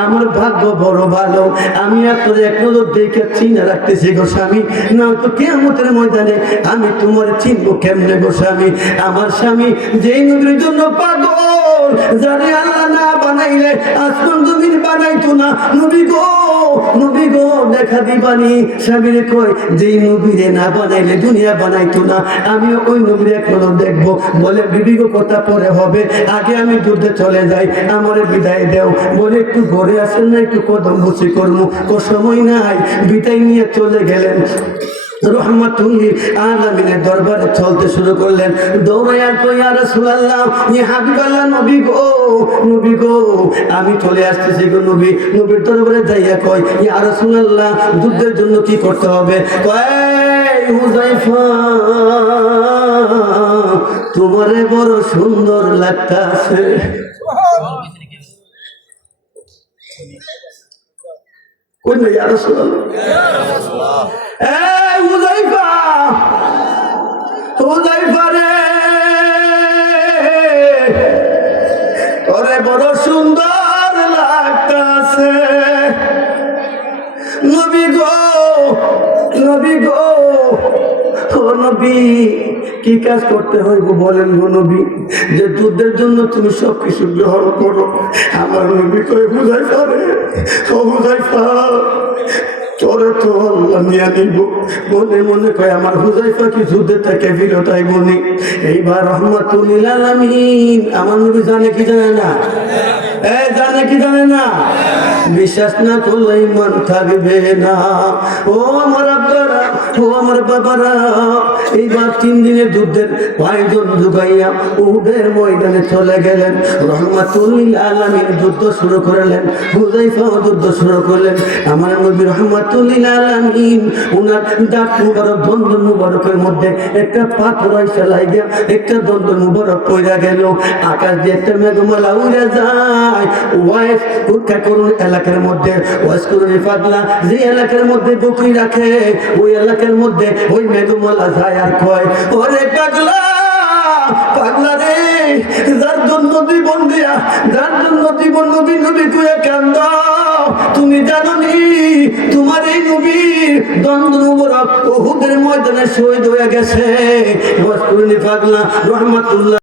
আমার ভাগ্য বড় ভালো, আমি আপনার এক নজর দেখে চিনে রাখতেছি গো স্বামী, না তো কিয়ামতের ময়দানে আমি তোমার চিনবো কেমনে গো স্বামী। আমার স্বামী যেই নবীর জন্য পাগল, যারে আল্লাহ না বানাইলে আসমান জমিন বানাইতো না, নবী গো, নবী গো, দেখা দিবানি। স্বামীরে কয়, যেই নবীরে না বানাইলে দুনিয়া বানাইতো না, আমিও ওই নবীর এক নজর দেখবো। বলে, বিবি গো, কথা পরে হবে, আগে আমি যুদ্ধে চলে যাই, আমারে বিদায় দেও। বলে, একটু ঘরে আসেন না, একটু কদম বসি করবো। ও সময় নাই, বিদায় নিয়ে চলে গেলেন। রহমাতুল লিল আলামিনের দরবারে চলতে শুরু করলেন। দৌড়াইয়া কই, ইয়া রাসূলুল্লাহ, ইয়া হাবিবাল্লাহ, নবী গো, নবী গো, আমি চলে আসতেছি গো নবী। নবীর দরবারে যাইয়া কয়, ইয়া রাসূলুল্লাহ, যুদ্ধের জন্য কি করতে হবে? কয়, হুযায়ফা, তোমারে বড় সুন্দর লাগতাছে। কই না, ইয়া রাসূলুল্লাহ, এই হুযায়ফা, হুযায়ফা রে, ওরে বড় সুন্দর লাগতাছে। নবী গো, নবী গো, ও নবী, কি কাজ করতে হইব বলেন গো নবী, যে যুদ্ধের জন্য তুমি সবকিছু গ্রহণ করো? আমার নবী কই, হুযায়ফা রে, ও হুযায়ফা, তোরে তো আল্লাহ নিয়ে নিব। মনে মনে কয়, আমার হুযায়ফা কি যুদ্ধে থেকে বিরত আইবনি? এইবার রহমাতুল লিল আলামিন, আমার নবী জানে কি জানে না? জানে কি জানে না? বিশ্বাস না করলে ইমান থাকবে না। ও আমার আব্বারা, ও আমার বাবারা, এইবার 3 দিনের যুদ্ধের আয়োজন জুগাইয়া উহুদের ময়দানে চলে গেলেন। রহমাতুল লিল আলামিন যুদ্ধ শুরু করলেন, হুযায়ফাও যুদ্ধ শুরু করলেন। আমার নবী রহমাতুল লিল আলামিন, উনার দাঁত মুবারক, দন্ত মুবারকের মধ্যে একটা পাথর আইসা লাগিয়া একটা দন্ত মুবারক পইরা গেল। আকাশ দিয়ে একটা মেঘমালা উড়ে যায়। ওয়াইস করুন এলাকার মধ্যে, ওয়াইস করুন পাগলা যে এলাকার মধ্যে বকরি রাখে, ওই এলাকার মধ্যে ওই মেঘমালা যায় আর কয়, ওরে পাগলা, পাগলা রে, যার জন্য জীবন দিয়া, যার জন্য জীবন নবী নবী কইয়া কান্দ, তুমি জানো নি তোমার এই নবীর দন্ত মুবারক উহুদের ময়দানে শহীদ হয়ে গেছে। ওয়াইস করুন পাগলা রহমাতুল্লাহ